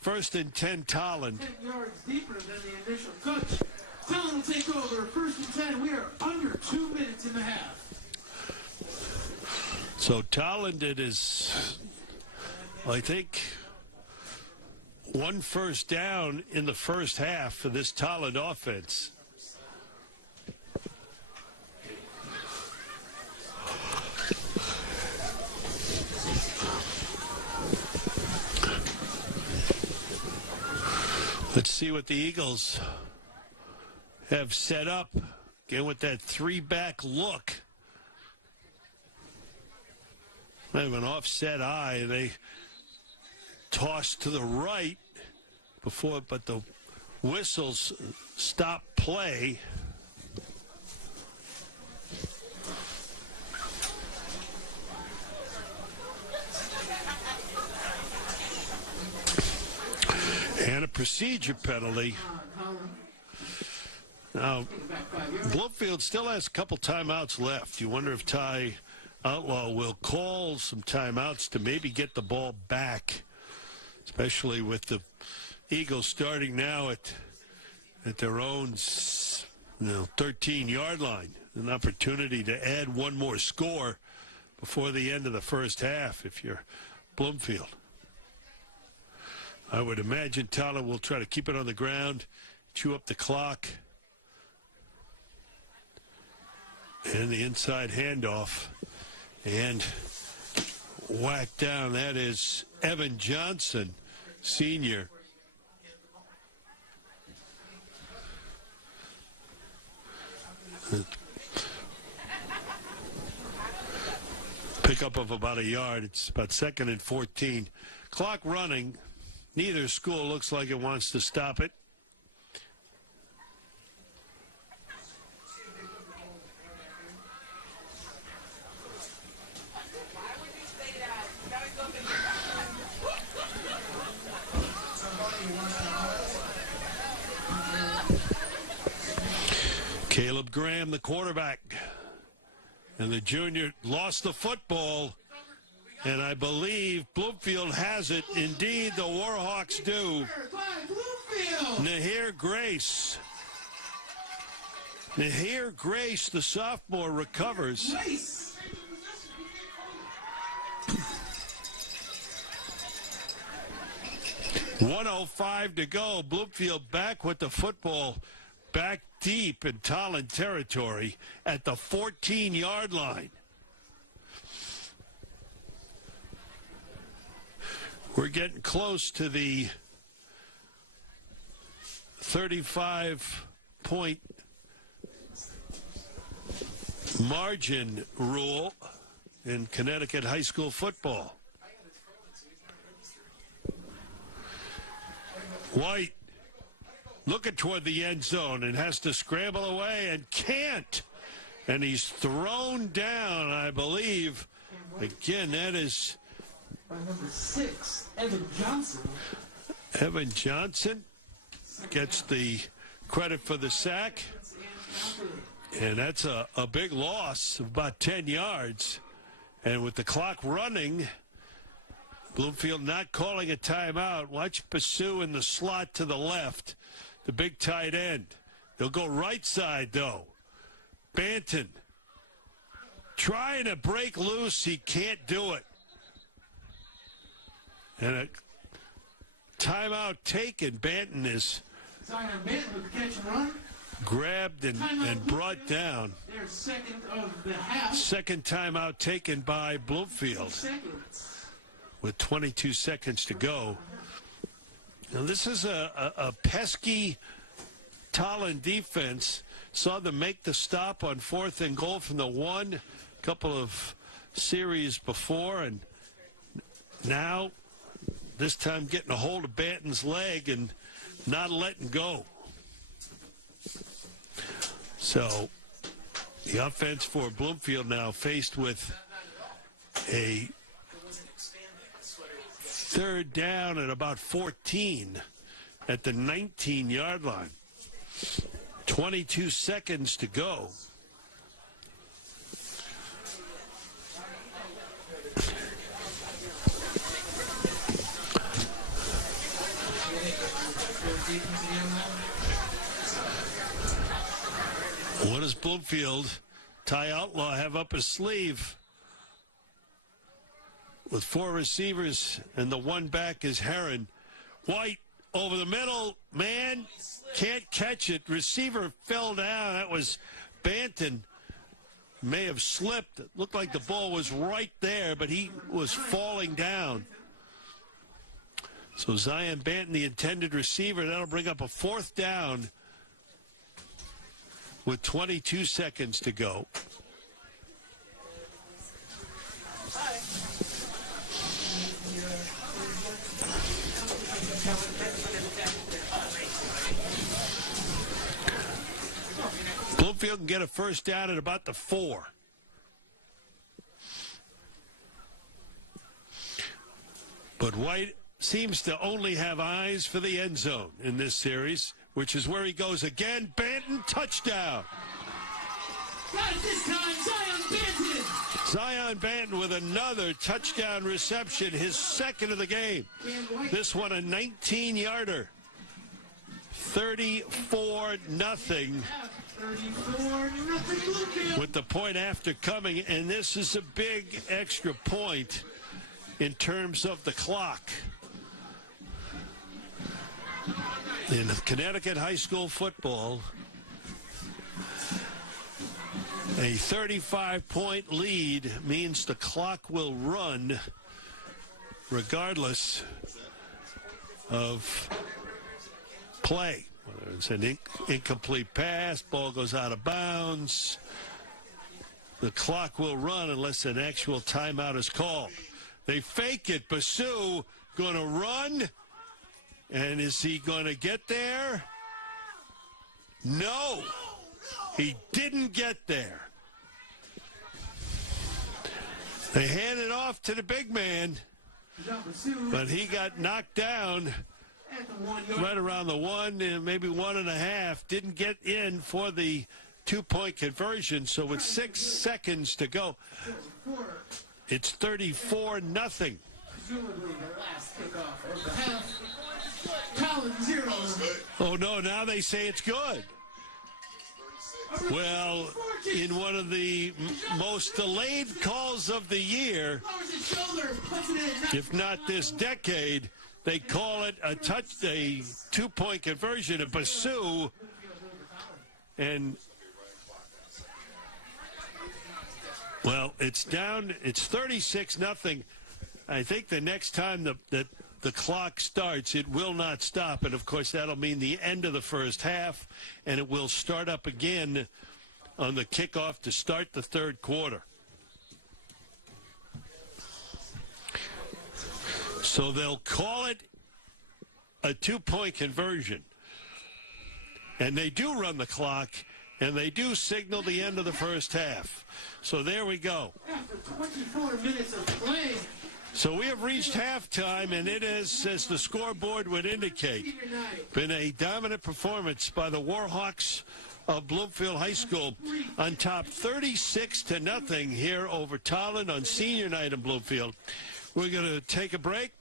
1st and 10, Tolland. 10 yards deeper than the initial touch. Tolland will take over. 1st and 10. We are under 2 minutes in the half. So Tolland, it is, I think, 1 first down in the first half for this Tolland offense. Let's see what the Eagles have set up. Again, with that 3-back look. They have an offset eye. They toss to the right before, but the whistles stop play. procedure penalty. Now, Bloomfield still has a couple timeouts left. You wonder if Ty Outlaw will call some timeouts to maybe get the ball back, especially with the Eagles starting now at their own 13-yard line. An opportunity to add one more score before the end of the first half if you're Bloomfield. I would imagine Tyler will try to keep it on the ground, chew up the clock. And the inside handoff. And whacked down. That is Evan Johnson, senior. Pickup of about a yard. It's about 2nd and 14. Clock running. Neither school looks like it wants to stop it. Caleb Graham, the quarterback, and the junior lost the football, and I believe Bloomfield has it. Indeed, the Warhawks do. Nahir Grace. Nahir Grace, the sophomore, recovers. 1:05 to go. Bloomfield back with the football, back deep in Tolland territory at the 14-yard line. We're getting close to the 35-point margin rule in Connecticut high school football. White looking toward the end zone and has to scramble away and can't. And he's thrown down, I believe. Again, that is by number 6, Evan Johnson. Evan Johnson gets the credit for the sack. And that's a big loss of about 10 yards. And with the clock running, Bloomfield not calling a timeout. Watch Basu in the slot to the left, the big tight end. They'll go right side, though. Banton trying to break loose. He can't do it. And a timeout taken. Banton is grabbed and brought down. Their second of the half. Second timeout taken by Bloomfield with 22 seconds to go. Now, this is a pesky Tolland defense. Saw them make the stop on 4th and goal from the 1 a couple of series before, and now this time getting a hold of Banton's leg and not letting go. So the offense for Bloomfield now faced with a 3rd down at about 14 at the 19-yard line. 22 seconds to go. What does Bloomfield, Ty Outlaw, have up his sleeve? With 4 receivers and the one back is Heron. White over the middle, man, can't catch it. Receiver fell down. That was Banton. May have slipped. It looked like the ball was right there, but he was falling down. So Zion Banton, the intended receiver, that'll bring up a 4th down with 22 seconds to go. Bloomfield can get a 1st down at about the 4. But White seems to only have eyes for the end zone in this series, which is where he goes again. Banton, touchdown. Got it this time, Zion Banton. Zion Banton with another touchdown reception, his second of the game. This one a 19-yarder. 34-0. 34-0 with the point after coming, and this is a big extra point in terms of the clock. In Connecticut high school football, a 35-point lead means the clock will run regardless of play. Whether it's an incomplete pass, ball goes out of bounds, the clock will run unless an actual timeout is called. They fake it. Basu going to run, and is he going to get there? No, he didn't get there. They hand it off to the big man, but he got knocked down right around the 1, maybe 1.5. Didn't get in for the 2-point conversion. So with 6 seconds to go, it's 34-0. Presumably the last kickoff of the half. Collins 0. Oh no! Now they say it's good. Well, in one of the most delayed calls of the year, if not this decade, they call it a 2-point conversion of Basu, and well, it's down. It's 36-0. I think the next time that the clock starts, it will not stop, and of course that'll mean the end of the first half, and it will start up again on the kickoff to start the third quarter. So they'll call it a 2-point conversion, and they do run the clock, and they do signal the end of the first half. So there we go. After 24 minutes of play. So we have reached halftime, and it is, as the scoreboard would indicate, been a dominant performance by the Warhawks of Bloomfield High School on top 36-0 here over Tolland on senior night in Bloomfield. We're going to take a break.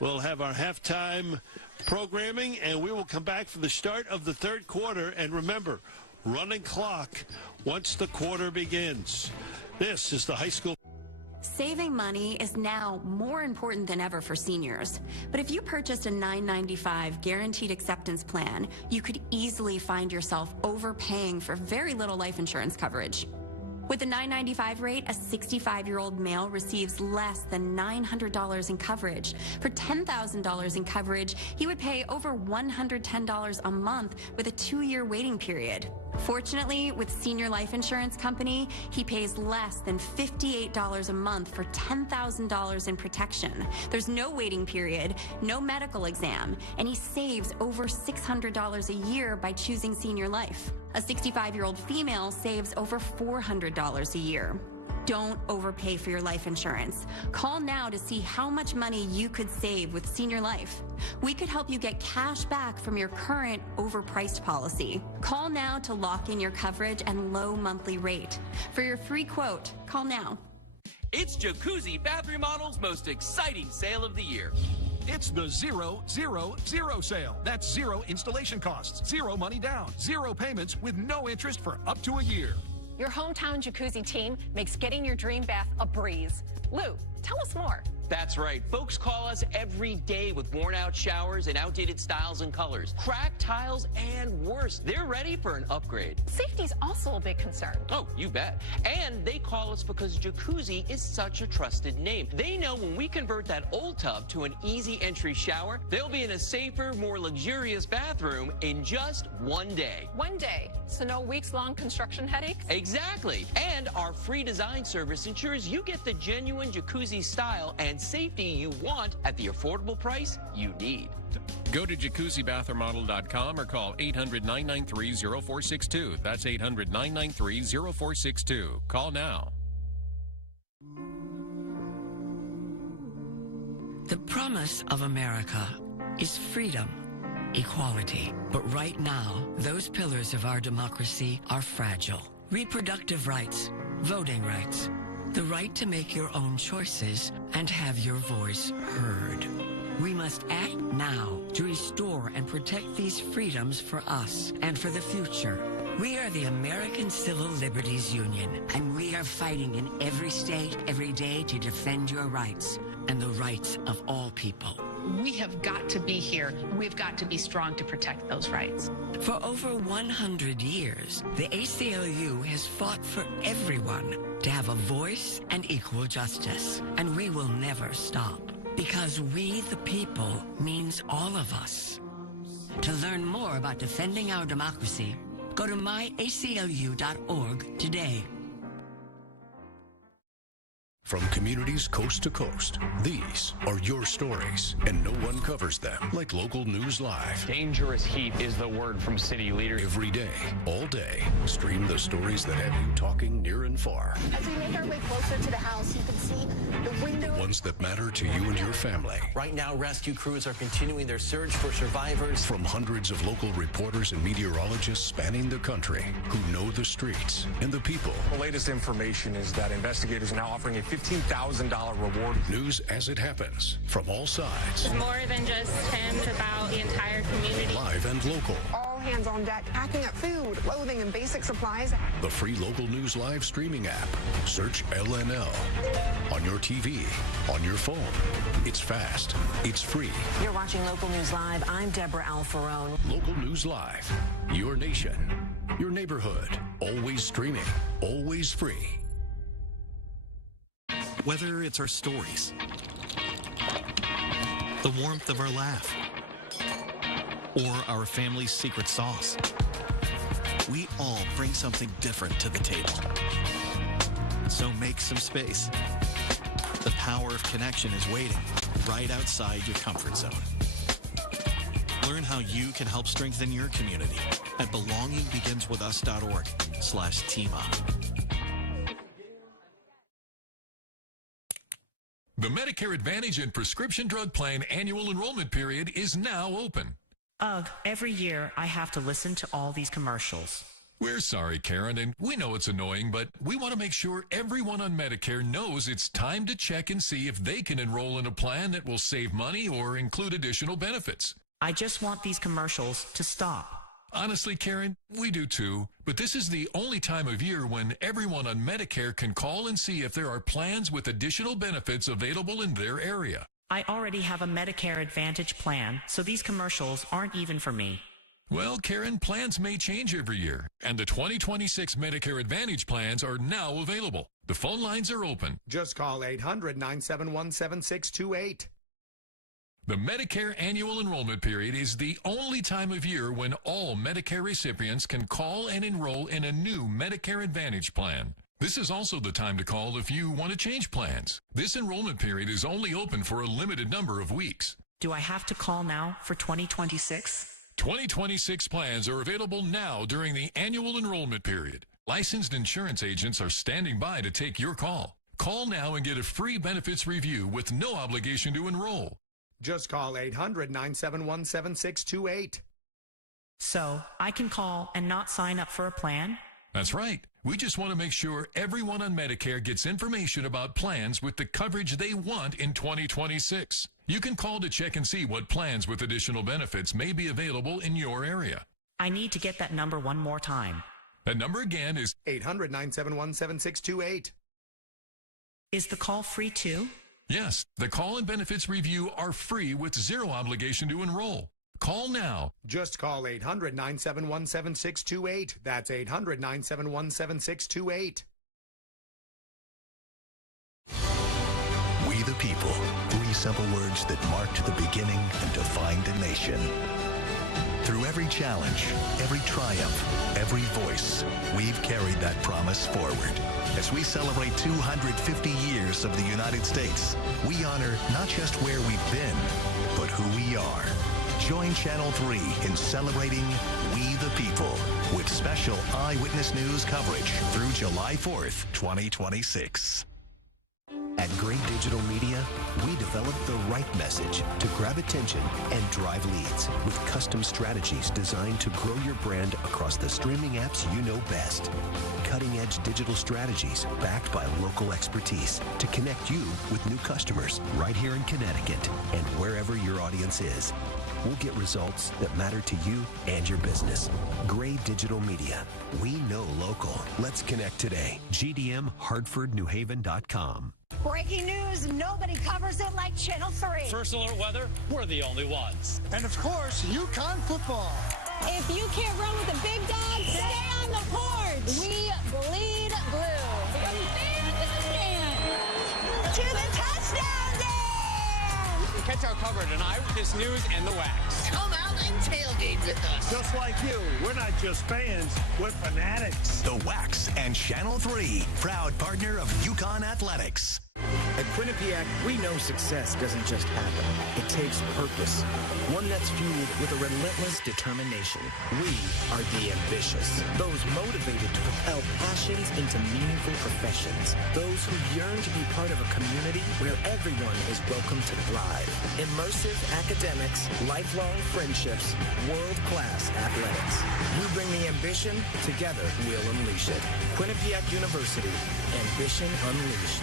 We'll have our halftime programming, and we will come back for the start of the third quarter. And remember, running clock once the quarter begins. This is the high school. Saving money is now more important than ever for seniors. But if you purchased a $9.95 guaranteed acceptance plan, you could easily find yourself overpaying for very little life insurance coverage. With the $9.95 rate, a 65-year-old male receives less than $900 in coverage. For $10,000 in coverage, he would pay over $110 a month with a 2-year waiting period. Fortunately, with Senior Life Insurance Company, he pays less than $58 a month for $10,000 in protection. There's no waiting period, no medical exam, and he saves over $600 a year by choosing Senior Life. A 65-year-old female saves over $400 a year. Don't overpay for your life insurance. Call now to see how much money you could save with Senior Life. We could help you get cash back from your current overpriced policy. Call now to lock in your coverage and low monthly rate. For your free quote, call now. It's Jacuzzi Bath Remodel's most exciting sale of the year. It's the 0, 0, 0 sale. That's 0 installation costs, 0 money down, 0 payments with no interest for up to a year. Your hometown jacuzzi team makes getting your dream bath a breeze. Lou, tell us more. That's right. Folks call us every day with worn-out showers and outdated styles and colors, cracked tiles, and worse. They're ready for an upgrade. Safety's also a big concern. Oh, you bet. And they call us because Jacuzzi is such a trusted name. They know when we convert that old tub to an easy entry shower, they'll be in a safer, more luxurious bathroom in just one day. One day, so no weeks-long construction headaches? Exactly. And our free design service ensures you get the genuine Jacuzzi style and safety you want at the affordable price you need. Go to jacuzzibathremodel.com or call 800-993-0462. That's 800-993-0462. Call now. The promise of America is freedom, equality. But right now, those pillars of our democracy are fragile. Reproductive rights, voting rights, the right to make your own choices and have your voice heard. We must act now to restore and protect these freedoms for us and for the future. We are the American Civil Liberties Union, and we are fighting in every state, every day to defend your rights and the rights of all people. We have got to be here. We've got to be strong to protect those rights. For over 100 years, the ACLU has fought for everyone to have a voice and equal justice, and we will never stop. Because we the people means all of us. To learn more about defending our democracy, go to myaclu.org today. From communities coast to coast, these are your stories, and no one covers them like Local News Live. Dangerous heat is the word from city leaders. Every day, all day, stream the stories that have you talking near and far. As we make our way closer to the house, you can see the window. The ones that matter to you and your family. Right now, rescue crews are continuing their search for survivors. From hundreds of local reporters and meteorologists spanning the country who know the streets and the people. The latest information is that investigators are now offering a $15,000 reward. News as it happens from all sides. It's more than just him. It's about the entire community. Live and local. All hands on deck, packing up food, clothing, and basic supplies. The free Local News Live streaming app. Search LNL. On your TV, on your phone. It's fast. It's free. You're watching Local News Live. I'm Deborah Alfarone. Local News Live. Your nation. Your neighborhood. Always streaming. Always free. Whether it's our stories, the warmth of our laugh, or our family's secret sauce, we all bring something different to the table. So make some space. The power of connection is waiting right outside your comfort zone. Learn how you can help strengthen your community at belongingbeginswithus.org/teamup. The Medicare Advantage and Prescription Drug Plan annual enrollment period is now open. Ugh, every year I have to listen to all these commercials. We're sorry, Karen, and we know it's annoying, but we want to make sure everyone on Medicare knows it's time to check and see if they can enroll in a plan that will save money or include additional benefits. I just want these commercials to stop. Honestly, Karen, we do too, but this is the only time of year when everyone on Medicare can call and see if there are plans with additional benefits available in their area. I already have a Medicare Advantage plan, so these commercials aren't even for me. Well, Karen, plans may change every year, and the 2026 Medicare Advantage plans are now available. The phone lines are open. Just call 800-971-7628. The Medicare annual enrollment period is the only time of year when all Medicare recipients can call and enroll in a new Medicare Advantage plan. This is also the time to call if you want to change plans. This enrollment period is only open for a limited number of weeks. Do I have to call now for 2026? 2026 plans are available now during the annual enrollment period. Licensed insurance agents are standing by to take your call. Call now and get a free benefits review with no obligation to enroll. Just call 800-971-7628. So, I can call and not sign up for a plan? That's right. We just want to make sure everyone on Medicare gets information about plans with the coverage they want in 2026. You can call to check and see what plans with additional benefits may be available in your area. I need to get that number one more time. That number again is 800-971-7628. Is the call free too? Yes, the call and benefits review are free with zero obligation to enroll. Call now. Just call 800-971-7628. That's 800-971-7628. We the people. 3 simple words that marked the beginning and defined a nation. Through every challenge, every triumph, every voice, we've carried that promise forward. As we celebrate 250 years of the United States, we honor not just where we've been, but who we are. Join Channel 3 in celebrating We the People with special eyewitness news coverage through July 4th, 2026. At Gray Digital Media, we develop the right message to grab attention and drive leads with custom strategies designed to grow your brand across the streaming apps you know best. Cutting-edge digital strategies backed by local expertise to connect you with new customers right here in Connecticut and wherever your audience is. We'll get results that matter to you and your business. Gray Digital Media. We know local. Let's connect today. GDM-HartfordNewHaven.com. Breaking news, nobody covers it like Channel 3. First Alert Weather, we're the only ones. And of course, UConn football. If you can't run with the big dogs, stay on the porch. We bleed blue. To the touchdown game! Catch our coverage on Eyewitness News and the Wax. Come out and tailgate with us. Just like you, we're not just fans, we're fanatics. The Wax and Channel 3, proud partner of UConn Athletics. At Quinnipiac, we know success doesn't just happen. It takes purpose, one that's fueled with a relentless determination. We are the ambitious, those motivated to propel passions into meaningful professions, those who yearn to be part of a community where everyone is welcome to thrive. Immersive academics, lifelong friendships, world-class athletics. You bring the ambition, together we'll unleash it. Quinnipiac University, ambition unleashed.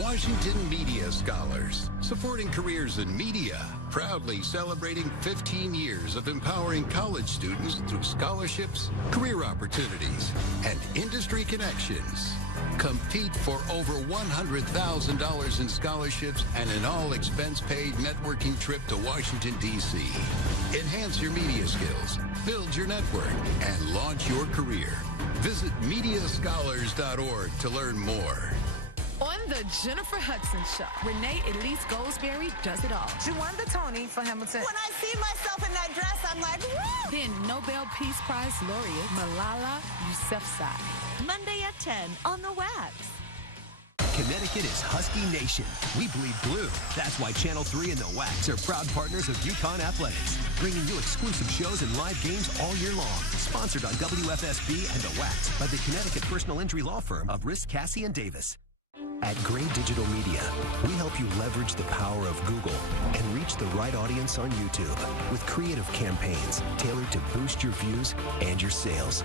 Washington Media Scholars, supporting careers in media, proudly celebrating 15 years of empowering college students through scholarships, career opportunities, and industry connections. Compete for over $100,000 in scholarships and an all-expense-paid networking trip to Washington, D.C. Enhance your media skills, build your network, and launch your career. Visit mediascholars.org to learn more. On the Jennifer Hudson Show, Renee Elise Goldsberry does it all. She won the Tony for Hamilton. When I see myself in that dress, I'm like, woo! Then Nobel Peace Prize laureate Malala Yousafzai. Monday at 10 on the Wax. Connecticut is Husky Nation. We bleed blue. That's why Channel 3 and the Wax are proud partners of UConn Athletics, bringing you exclusive shows and live games all year long. Sponsored on WFSB and the Wax by the Connecticut personal injury law firm of Risk, Cassie, and Davis. At Gray Digital Media, we help you leverage the power of Google and reach the right audience on YouTube with creative campaigns tailored to boost your views and your sales.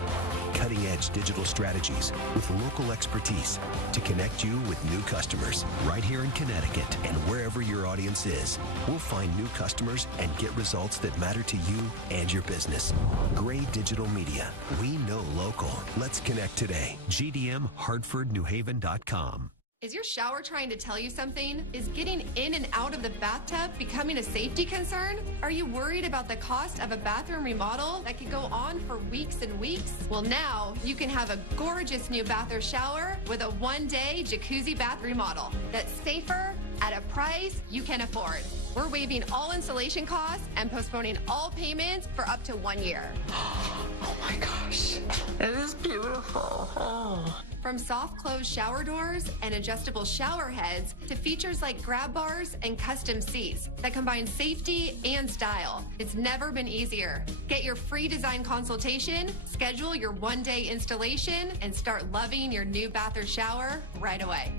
Cutting-edge digital strategies with local expertise to connect you with new customers right here in Connecticut and wherever your audience is. We'll find new customers and get results that matter to you and your business. Gray Digital Media. We know local. Let's connect today. GDM-HartfordNewHaven.com. Is your shower trying to tell you something? Is getting in and out of the bathtub becoming a safety concern? Are you worried about the cost of a bathroom remodel that could go on for weeks and weeks? Well, now you can have a gorgeous new bath or shower with a one-day jacuzzi bath remodel that's safer at a price you can afford. We're waiving all installation costs and postponing all payments for up to 1 year. Oh my gosh, it is beautiful. Oh. From soft close shower doors and adjustable shower heads to features like grab bars and custom seats that combine safety and style. It's never been easier. Get your free design consultation, schedule your one-day installation, and start loving your new bath or shower right away.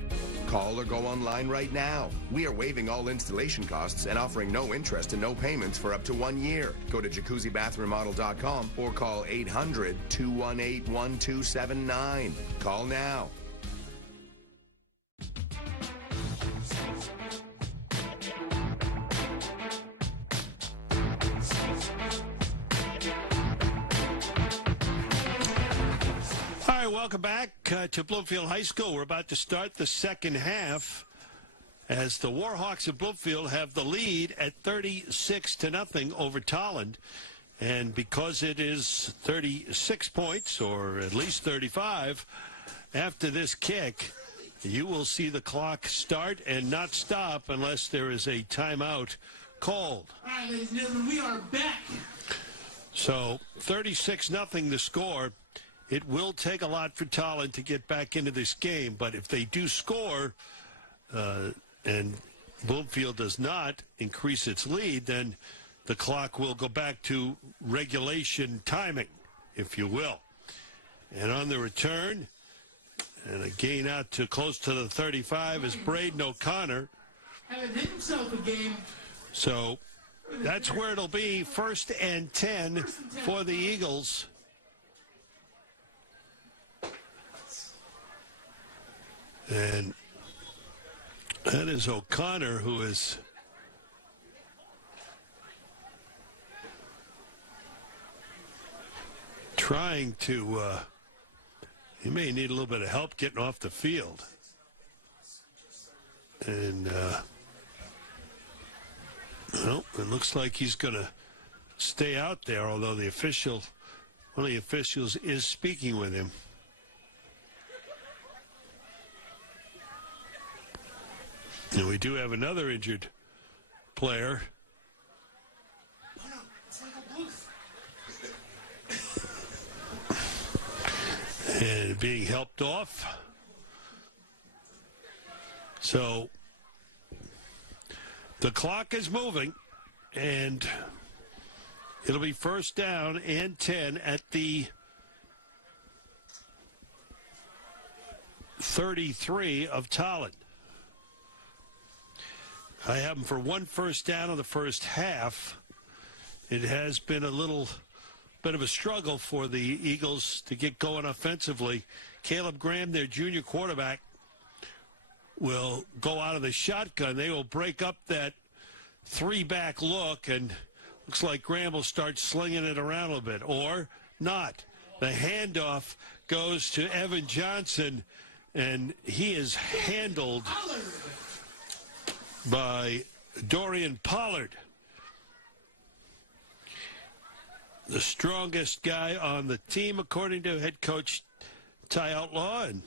Call or go online right now. We are waiving all installation costs and offering no interest and no payments for up to 1 year. Go to jacuzzibathremodel.com or call 800-218-1279. Call now. All right, welcome back to Bloomfield High School. We're about to start the second half as the Warhawks of Bloomfield have the lead at 36-0 over Tolland. And because it is 36 points, or at least 35, after this kick, you will see the clock start and not stop unless there is a timeout called. All right, ladies and gentlemen, we are back. So 36-0 the score. It will take a lot for Tolland to get back into this game, but if they do score and Bloomfield does not increase its lead, then the clock will go back to regulation timing, if you will. And on the return, And a gain out to close to the 35 is Braden O'Connor. Having hit himself a game. So that's where it'll be, 1st and 10 for the Eagles. And that is O'Connor, who is trying to, he may need a little bit of help getting off the field. And, well, it looks like he's going to stay out there, although one of the officials is speaking with him. And we do have another injured player. And being helped off. So the clock is moving, and it'll be 1st down and 10 at the 33 of Tolland. I have them for 1 first down in the first half. It has been a little bit of a struggle for the Eagles to get going offensively. Caleb Graham, their junior quarterback, will go out of the shotgun. They will break up that 3-back look, and looks like Graham will start slinging it around a little bit, or not. The handoff goes to Evan Johnson, and he is handled by Dorian Pollard, the strongest guy on the team, according to head coach Ty Outlaw, and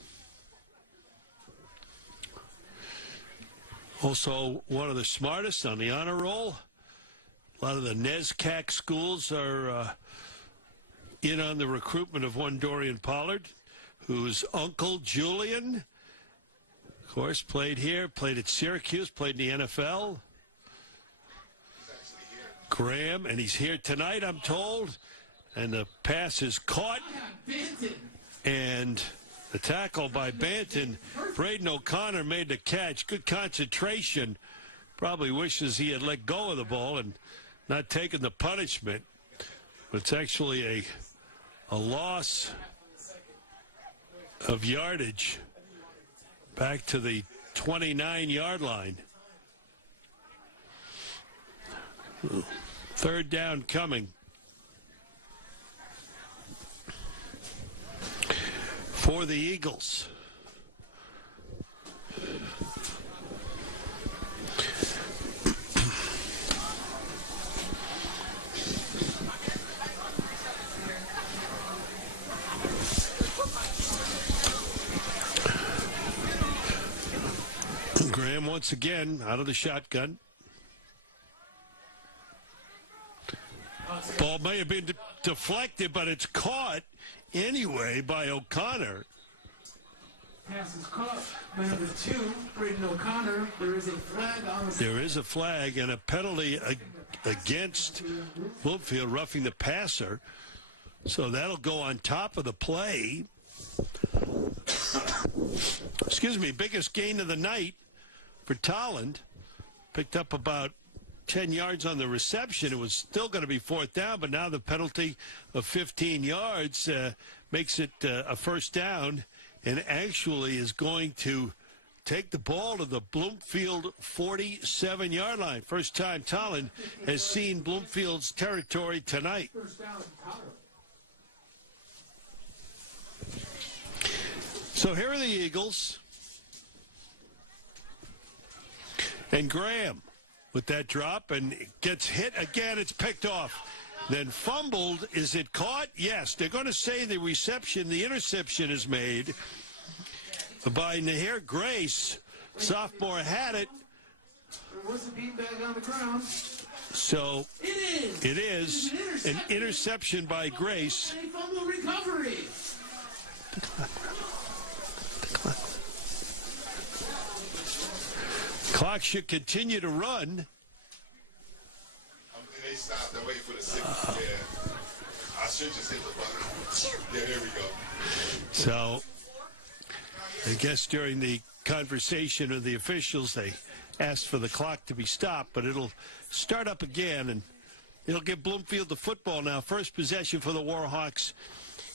also one of the smartest on the honor roll. A lot of the NESCAC schools are in on the recruitment of one Dorian Pollard, whose uncle Julian, of course, played here, played at Syracuse, played in the NFL. Graham, and he's here tonight, I'm told. And the pass is caught. And the tackle by Banton. Braden O'Connor made the catch. Good concentration. Probably wishes he had let go of the ball and not taken the punishment. But it's actually a loss of yardage back to the 29-yard line. 3rd down coming for the Eagles. Graham once again out of the shotgun. Ball may have been deflected, but it's caught anyway by O'Connor. Pass is caught by number 2, Braden O'Connor. There is a flag on the... There is a flag and a penalty against Bloomfield, roughing the passer. So that'll go on top of the play. Excuse me, biggest gain of the night for Tolland. Picked up about 10 yards on the reception. It was still going to be 4th down, but now the penalty of 15 yards makes it a 1st down, and actually is going to take the ball to the Bloomfield 47-yard line. First time Tolland has seen Bloomfield's territory tonight. So here are the Eagles. And Graham with that drop, and it gets hit again. It's picked off. Then fumbled. Is it caught? Yes. They're going to say the interception is made by Nahir Grace. Sophomore had it. There was a beanbag on the ground. So it is an interception by Grace. A fumble recovery. Clock should continue to run. They stopped. They're waiting for the signal. Yeah. I should just hit the button. Yeah, there we go. So I guess during the conversation of the officials, they asked for the clock to be stopped, but it'll start up again, and it'll give Bloomfield the football now. First possession for the Warhawks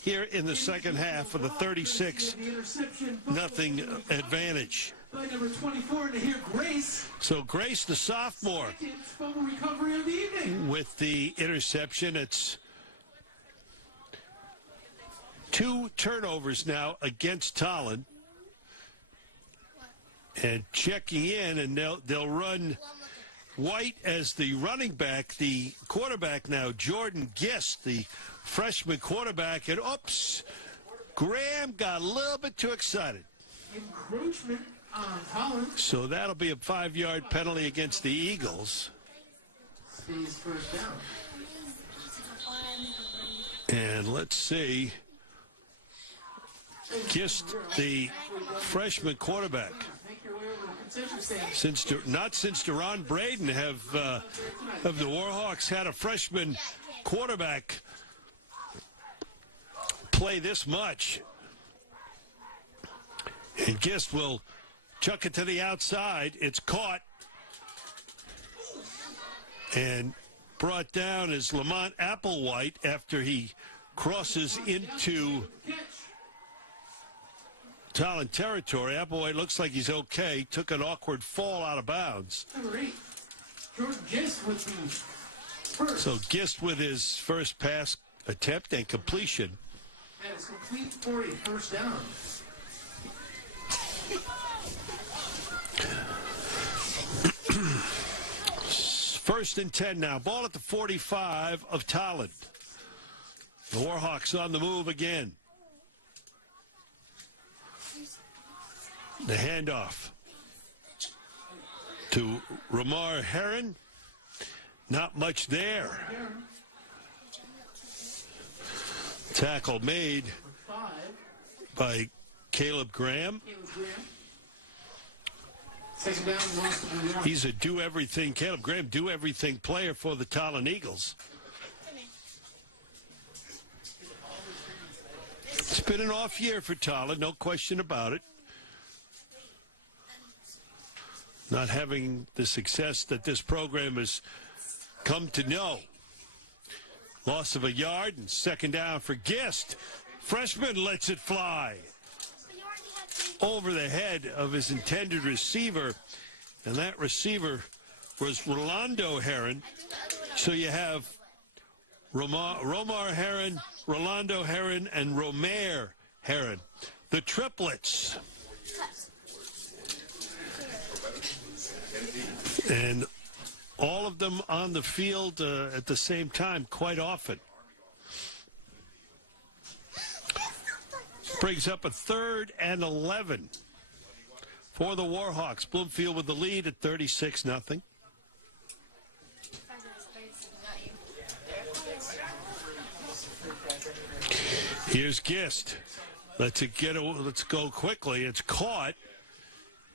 here in the second half of the 36-0 advantage. By number 24 to hear Grace. So Grace, the sophomore, recovery of the evening. with the interception. It's 2 turnovers now against Tolland. And checking in, and they'll run White as the running back. The quarterback now, Jordan Gist, the freshman quarterback. And oops, Graham got a little bit too excited. Encroachment on Tolland. So that'll be a 5-yard penalty against the Eagles. Stays first down. And let's see. Gist, the freshman quarterback. Not since Deron Braden have the Warhawks had a freshman quarterback play this much. And Gist will chuck it to the outside. It's caught and brought down as Lamont Applewhite after he crosses into Tolland territory. Applewhite looks like he's okay. Took an awkward fall out of bounds. Number 8, Jordan Gist with the first. So Gist with his first pass attempt and completion. That is complete for a first down. First and 10 now. Ball at the 45 of Tolland. The Warhawks on the move again. The handoff to Ramar Heron. Not much there. Tackle made by Caleb Graham. He's a do-everything, Caleb Graham, do-everything player for the Tolland Eagles. It's been an off year for Tolland, no question about it. Not having the success that this program has come to know. Loss of a yard and second down for Gist. Freshman lets it fly over the head of his intended receiver, and that receiver was Rolando Heron. So you have Romar Heron, Rolando Heron, and Romaire Heron, the triplets. And all of them on the field at the same time quite often. Brings up a 3rd and 11 for the Warhawks. Bloomfield with the lead at 36-0. Here's Gist. Let's go quickly. It's caught.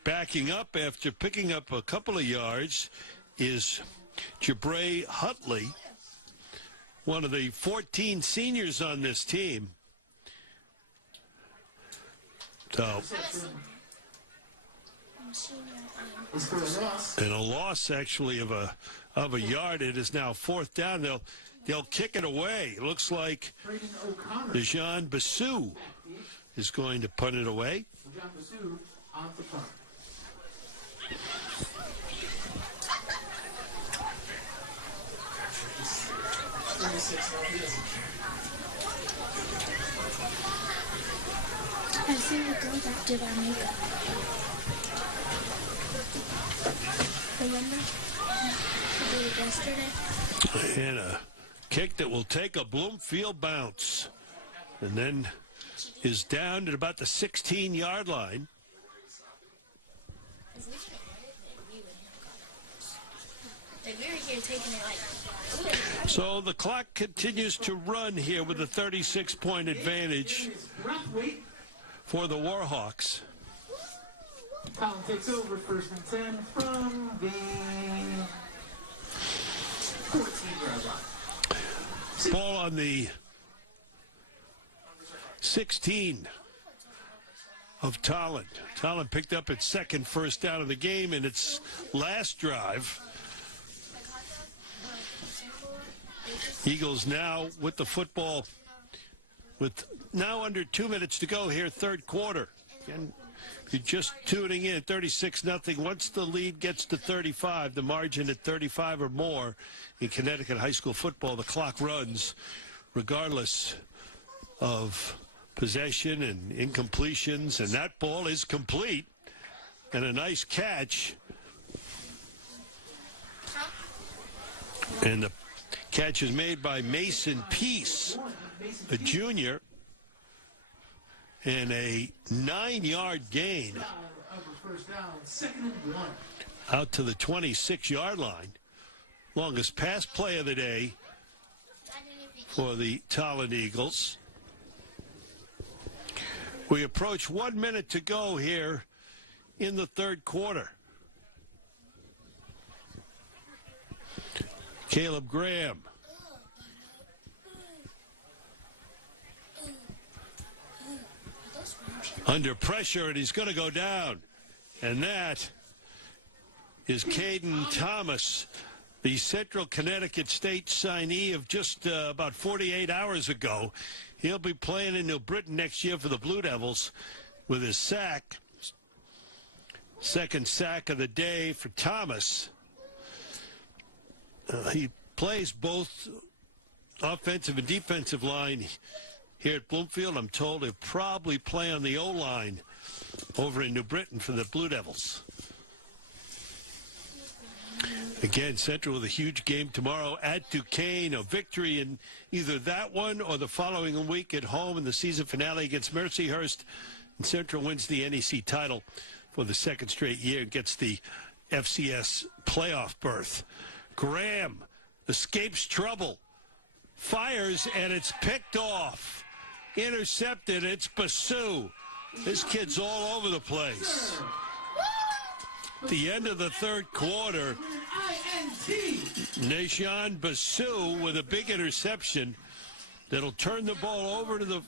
Backing up after picking up a couple of yards is Jabray Hutley, one of the 14 seniors on this team. So, and a loss actually of a yard. It is now 4th down. They'll kick it away. It looks like Dejan Basu is going to punt it away. Dejan Basu on the punt. I've seen the girl that did our makeup. Remember? She did it yesterday. And a kick that will take a Bloomfield bounce. And then is down at about the 16-yard line. So the clock continues to run here with a 36-point advantage for the Warhawks. Tolland takes over 1st and 10 from the 14-yard line. Ball on the 16 of Tolland. Tolland picked up its second first down of the game in its last drive. Eagles now with the football with now under 2 minutes to go here, third quarter. And if you're just tuning in, 36-0. Once the lead gets to 35, the margin at 35 or more in Connecticut high school football, the clock runs regardless of possession and incompletions, and that ball is complete and a nice catch. And the catch is made by Mason Peace, a junior, and a 9-yard gain out to the 26-yard line. Longest pass play of the day for the Tolland Eagles. We approach 1 minute to go here in the third quarter. Caleb Graham. Under pressure, and he's going to go down. And that is Caden Thomas, the Central Connecticut State signee of just about 48 hours ago. He'll be playing in New Britain next year for the Blue Devils with his sack. Second sack of the day for Thomas. He plays both offensive and defensive line here at Bloomfield. I'm told he'll probably play on the O-line over in New Britain for the Blue Devils. Again, Central with a huge game tomorrow at Duquesne. A victory in either that one or the following week at home in the season finale against Mercyhurst. And Central wins the NEC title for the second straight year and gets the FCS playoff berth. Graham escapes trouble, fires, and it's picked off. Intercepted, it's Basu. This kid's all over the place. The end of the third quarter, Nashawn Basu with a big interception that'll turn the ball over to the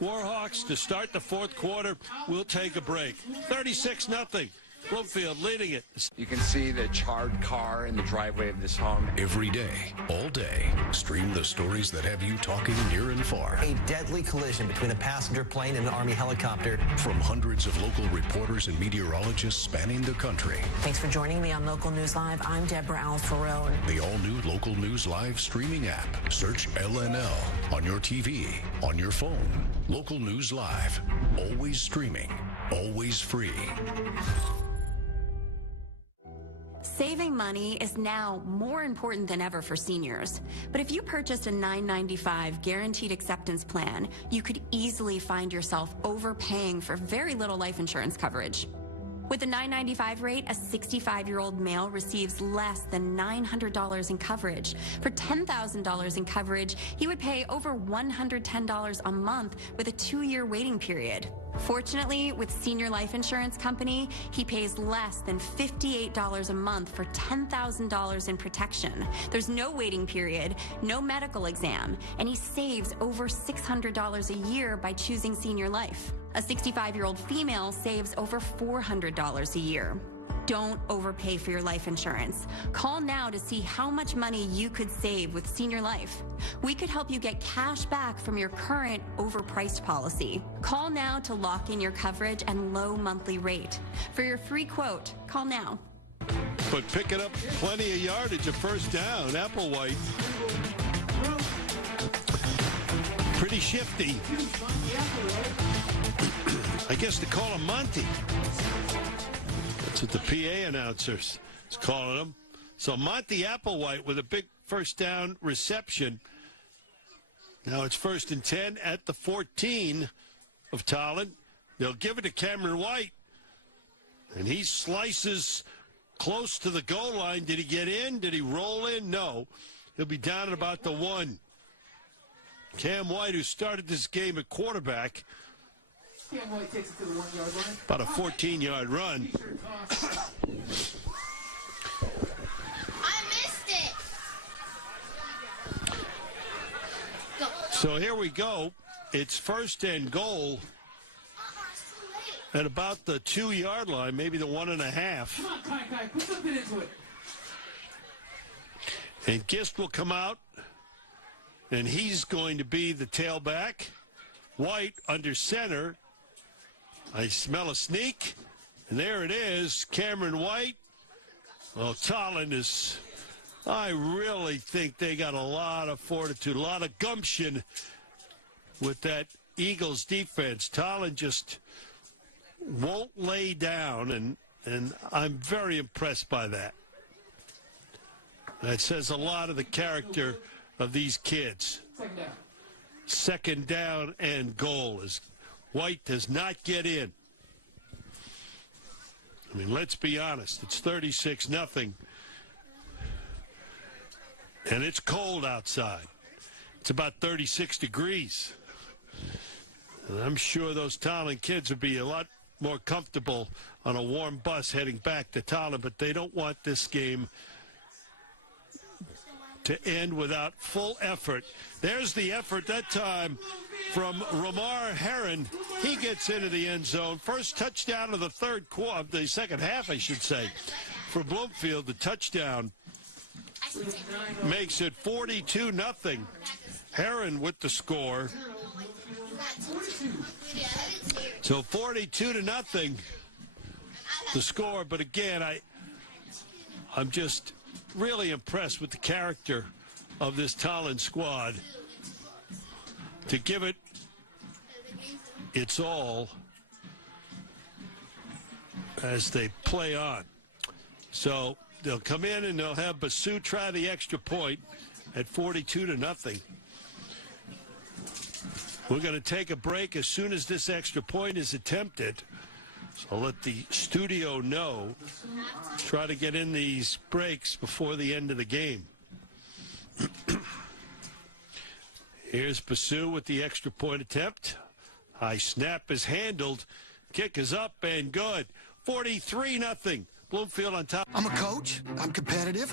Warhawks to start the fourth quarter. We'll take a break. 36-0. Bloomfield leading it. You can see the charred car in the driveway of this home. Every day, all day, stream the stories that have you talking near and far. A deadly collision between a passenger plane and an Army helicopter. From hundreds of local reporters and meteorologists spanning the country. Thanks for joining me on Local News Live. I'm Deborah Alfarone. The all-new Local News Live streaming app. Search LNL on your TV, on your phone. Local News Live. Always streaming. Always free. Saving money is now more important than ever for seniors. But if you purchased a $9.95 guaranteed acceptance plan, you could easily find yourself overpaying for very little life insurance coverage. With the $9.95 rate, a 65-year-old male receives less than $900 in coverage. For $10,000 in coverage, he would pay over $110 a month with a 2-year waiting period. Fortunately, with Senior Life Insurance Company, he pays less than $58 a month for $10,000 in protection. There's no waiting period, no medical exam, and he saves over $600 a year by choosing Senior Life. A 65-year-old female saves over $400 a year. Don't overpay for your life insurance. Call now to see how much money you could save with Senior Life. We could help you get cash back from your current overpriced policy. Call now to lock in your coverage and low monthly rate. For your free quote, call now. But picking up plenty of yardage, a first down. Applewhite. Pretty shifty. I guess they call him Monty. That's what the PA announcers is calling him. So Monty Applewhite with a big first down reception. Now it's 1st and 10 at the 14 of Tolland. They'll give it to Cameron White. And he slices close to the goal line. Did he get in? Did he roll in? No. He'll be down at about the 1. Cam White, who started this game at quarterback. Cam White takes it to the 1-yard line. About a 14-yard run. I missed it. So here we go. It's 1st and goal at about the 2-yard line, maybe the 1.5. Come on, Kai, put something into it. And Gist will come out, and he's going to be the tailback. White under center. I smell a sneak, and there it is, Cameron White. Well, Tolland is, I really think they got a lot of fortitude, a lot of gumption with that Eagles defense. Tolland just won't lay down, and I'm very impressed by that. That says a lot of the character of these kids. Second down and goal as White does not get in. I mean, let's be honest. It's 36-0. And it's cold outside. It's about 36 degrees. And I'm sure those Tolland kids would be a lot more comfortable on a warm bus heading back to Tolland, but they don't want this game to end without full effort. There's the effort that time from Ramar Herron. He gets into the end zone. First touchdown of the third quarter, of the second half, I should say, for Bloomfield. The touchdown makes it 42-0. Herron with the score. So 42-0, the score. But again, I'm just really impressed with the character of this Tolland squad to give it its all as they play on. So they'll come in and they'll have Basu try the extra point at 42-0. We're going to take a break as soon as this extra point is attempted. So I'll let the studio know. Try to get in these breaks before the end of the game. Here's Basu with the extra point attempt. High snap is handled. Kick is up and good. 43-0. Bloomfield on top. I'm a coach. I'm competitive.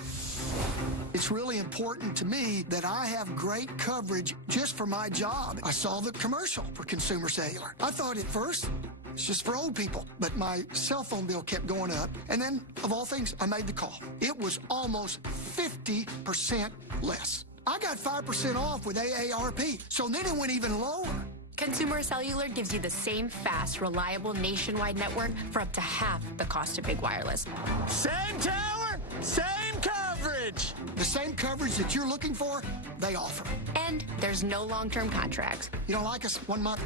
It's really important to me that I have great coverage just for my job. I saw the commercial for Consumer Cellular. I thought at first it's just for old people, but my cell phone bill kept going up. And then, of all things, I made the call. It was almost 50% less. I got 5% off with AARP, so then it went even lower. Consumer Cellular gives you the same fast, reliable nationwide network for up to half the cost of big wireless. Same tower, same coverage. The same coverage that you're looking for, they offer. And there's no long-term contracts. You don't like us? 1 month.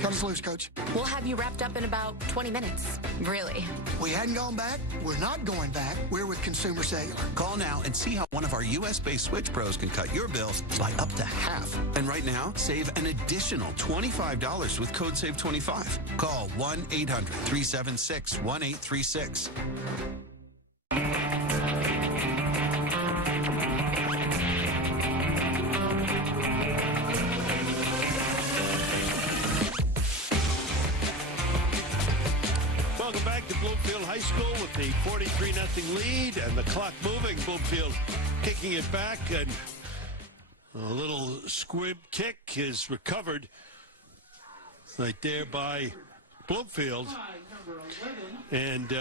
Cut us loose, Coach. We'll have you wrapped up in about 20 minutes. Really. We hadn't gone back. We're not going back. We're with Consumer Cellular. Call now and see how one of our U.S.-based Switch Pros can cut your bills by up to half. And right now, save an additional $25 with code SAVE25. Call 1-800-376-1836. Welcome back to Bloomfield High School with the 43-0 lead and the clock moving. Bloomfield kicking it back, and a little squib kick is recovered right there by Bloomfield. And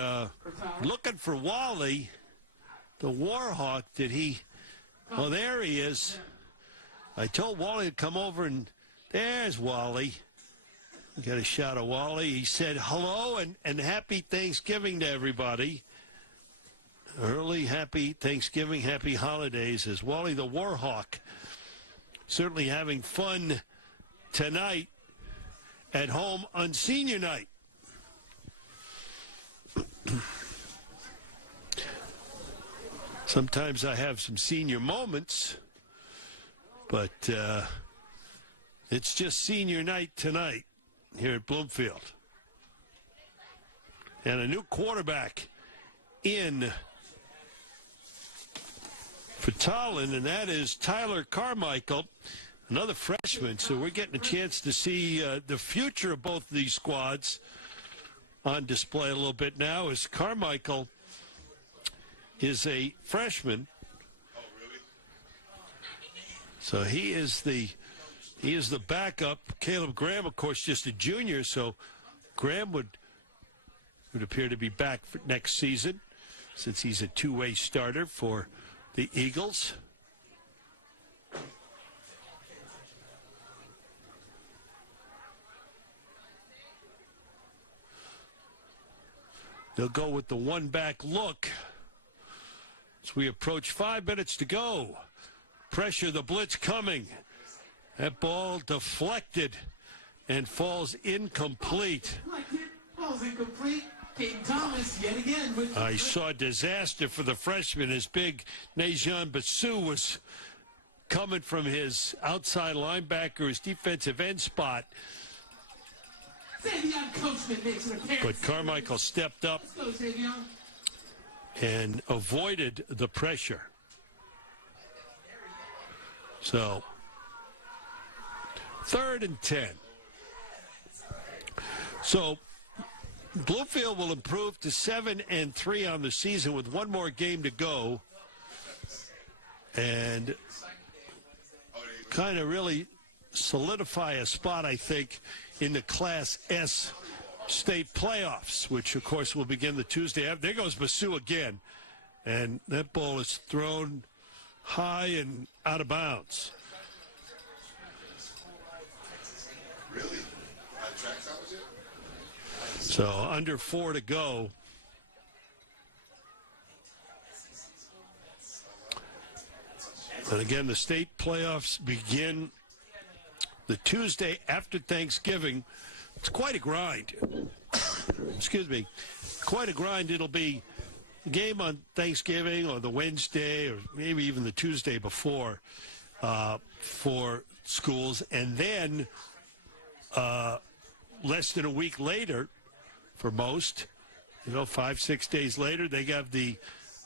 looking for Wally, the Warhawk. Did he? Oh, there he is. I told Wally to come over, and there's Wally. We got a shot of Wally. He said hello and happy Thanksgiving to everybody. Early happy Thanksgiving, happy holidays as Wally the Warhawk. Certainly having fun tonight at home on senior night. Sometimes I have some senior moments, but it's just senior night tonight here at Bloomfield. And a new quarterback in for Tolland, and that is Tyler Carmichael, another freshman. So we're getting a chance to see the future of both of these squads on display a little bit now, as Carmichael is a freshman. Oh, really? So he is the backup. Caleb Graham, of course, just a junior, so Graham would would appear to be back for next season since he's a two-way starter for the Eagles. They'll go with the one-back look as we approach 5 minutes to go. Pressure, the blitz coming. That ball deflected and falls incomplete. Falls incomplete. Caden Thomas yet again with I saw a disaster for the freshman as big Najon Basu was coming from his outside linebacker, his defensive end spot. But Carmichael stepped up and avoided the pressure. So, 3rd and 10. So, Bloomfield will improve to 7-3 on the season with one more game to go. And kind of really solidify a spot, I think, in the Class S state playoffs, which, of course, will begin the Tuesday after. There goes Basu again. And that ball is thrown high and out of bounds. Really? So under 4 to go. And again, the state playoffs begin the Tuesday after Thanksgiving. It's quite a grind. Excuse me. Quite a grind. It'll be a game on Thanksgiving or the Wednesday or maybe even the Tuesday before for schools. And then less than a week later, for most, 5-6 days later, they have the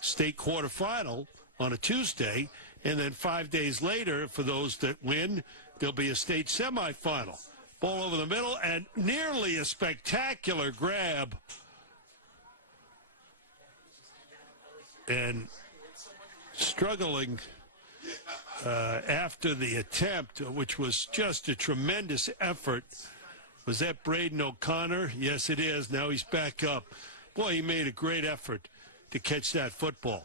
state quarterfinal on a Tuesday. And then 5 days later, for those that win, there'll be a state semifinal. Ball over the middle, and nearly a spectacular grab. And struggling after the attempt, which was just a tremendous effort. Was that Braden O'Connor? Yes, it is. Now he's back up. Boy, he made a great effort to catch that football.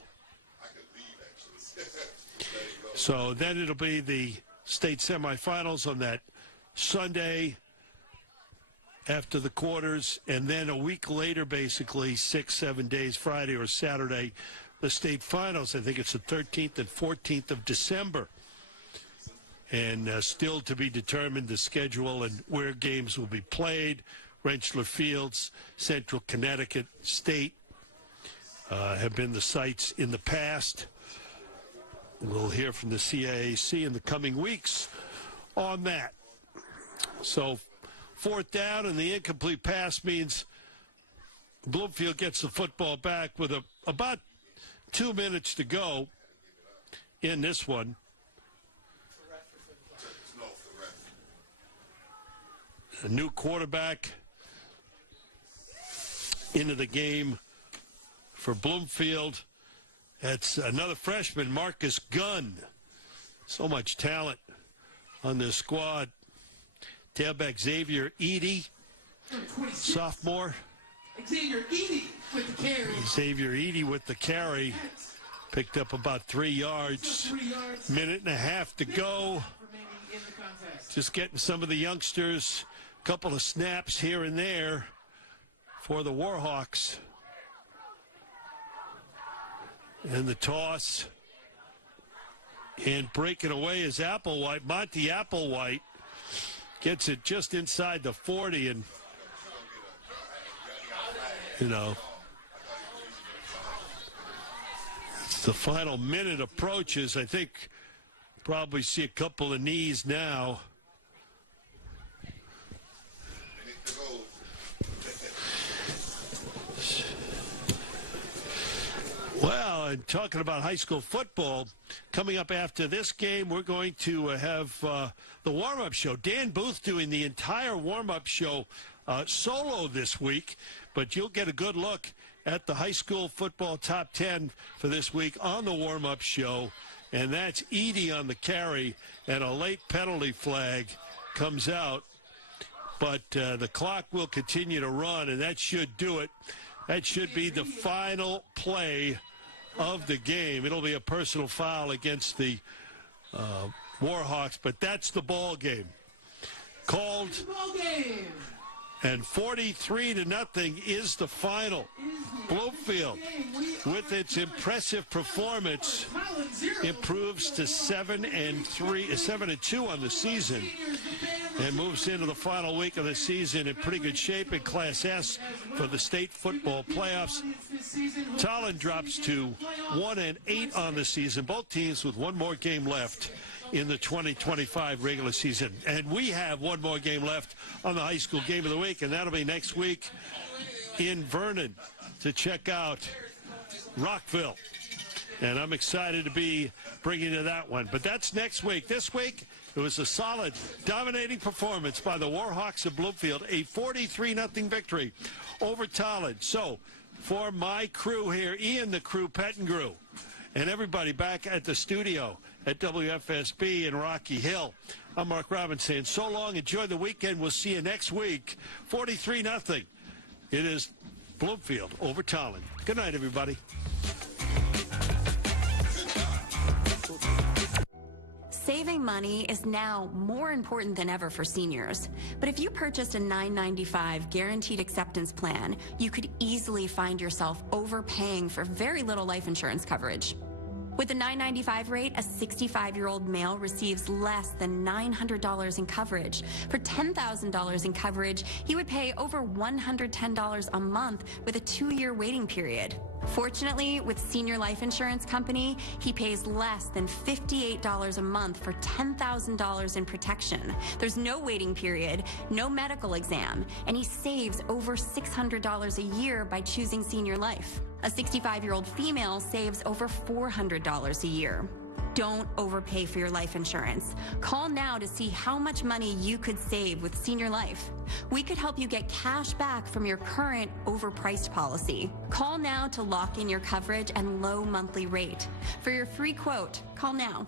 So then it'll be the state semifinals on that Sunday after the quarters, and then a week later, basically 6-7 days, Friday or Saturday, the state finals. I think it's the 13th and 14th of December. And still to be determined the schedule and where games will be played. Rentschler Fields, Central Connecticut State have been the sites in the past. We'll hear from the CIAC in the coming weeks on that. So 4th down, and the incomplete pass means Bloomfield gets the football back with about 2 minutes to go in this one. A new quarterback into the game for Bloomfield. That's another freshman, Marcus Gunn. So much talent on this squad. Tailback Xavier Eady, sophomore. Xavier Eady with the carry. Xavier Eady with the carry. Picked up about 3 yards. Minute and a half to go. Just getting some of the youngsters. Couple of snaps here and there for the Warhawks. And the toss. And breaking away is Applewhite. Monty Applewhite gets it just inside the 40. And, as the final minute approaches, I think probably see a couple of knees now. Well, and talking about high school football, coming up after this game, we're going to have the warm-up show. Dan Booth doing the entire warm-up show solo this week, but you'll get a good look at the high school football top 10 for this week on the warm-up show, and that's Eady on the carry, and a late penalty flag comes out, but the clock will continue to run, and that should do it. That should be the final play of the game. It'll be a personal foul against the Warhawks, but that's the ball game. Called, and 43-0 is the final. Bloomfield, with its impressive performance, improves to 7-2 on the season, and moves into the final week of the season in pretty good shape in Class S for the state football playoffs. Tolland drops to 1-8 on the season. Both teams with one more game left in the 2025 regular season. And we have one more game left on the high school game of the week, and that'll be next week in Vernon to check out Rockville. And I'm excited to be bringing you that one. But that's next week. This week, it was a solid, dominating performance by the Warhawks of Bloomfield, a 43-0 victory over Tolland. So, for my crew here, Ian the Crew Pettengrew, and everybody back at the studio at WFSB in Rocky Hill, I'm Mark Robbins saying so long. Enjoy the weekend. We'll see you next week. 43-0. It is Bloomfield over Tolland. Good night, everybody. Saving money is now more important than ever for seniors. But if you purchased a $9.95 guaranteed acceptance plan, you could easily find yourself overpaying for very little life insurance coverage. With the $9.95 rate, a 65-year-old male receives less than $900 in coverage. For $10,000 in coverage, he would pay over $110 a month with a 2-year waiting period. Fortunately, with Senior Life Insurance Company, he pays less than $58 a month for $10,000 in protection. There's no waiting period, no medical exam, and he saves over $600 a year by choosing Senior Life. A 65-year-old female saves over $400 a year. Don't overpay for your life insurance. Call now to see how much money you could save with Senior Life. We could help you get cash back from your current overpriced policy. Call now to lock in your coverage and low monthly rate. For your free quote, call now.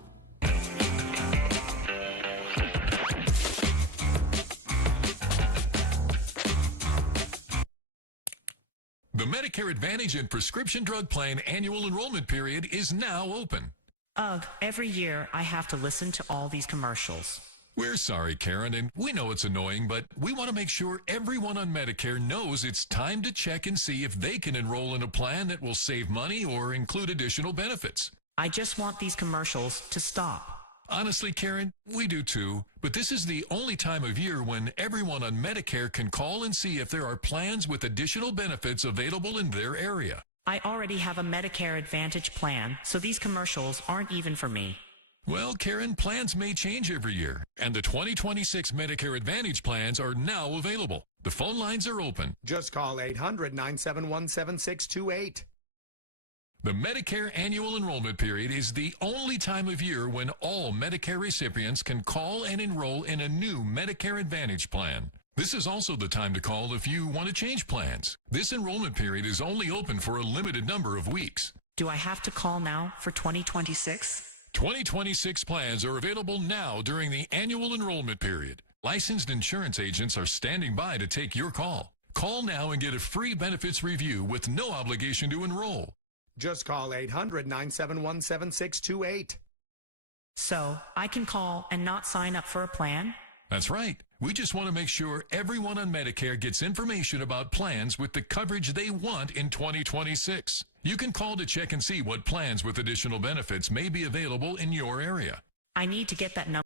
The Medicare Advantage and Prescription Drug Plan annual enrollment period is now open. Ugh, every year I have to listen to all these commercials. We're sorry, Karen, and we know it's annoying, but we want to make sure everyone on Medicare knows it's time to check and see if they can enroll in a plan that will save money or include additional benefits. I just want these commercials to stop. Honestly, Karen, we do too, but this is the only time of year when everyone on Medicare can call and see if there are plans with additional benefits available in their area. I already have a Medicare Advantage plan, so these commercials aren't even for me. Well, Karen, plans may change every year, and the 2026 Medicare Advantage plans are now available. The phone lines are open. Just call 800-971-7628. The Medicare annual enrollment period is the only time of year when all Medicare recipients can call and enroll in a new Medicare Advantage plan. This is also the time to call if you want to change plans. This enrollment period is only open for a limited number of weeks. Do I have to call now for 2026? 2026 plans are available now during the annual enrollment period. Licensed insurance agents are standing by to take your call. Call now and get a free benefits review with no obligation to enroll. Just call 800-971-7628. So, I can call and not sign up for a plan? That's right. We just want to make sure everyone on Medicare gets information about plans with the coverage they want in 2026. You can call to check and see what plans with additional benefits may be available in your area. I need to get that number.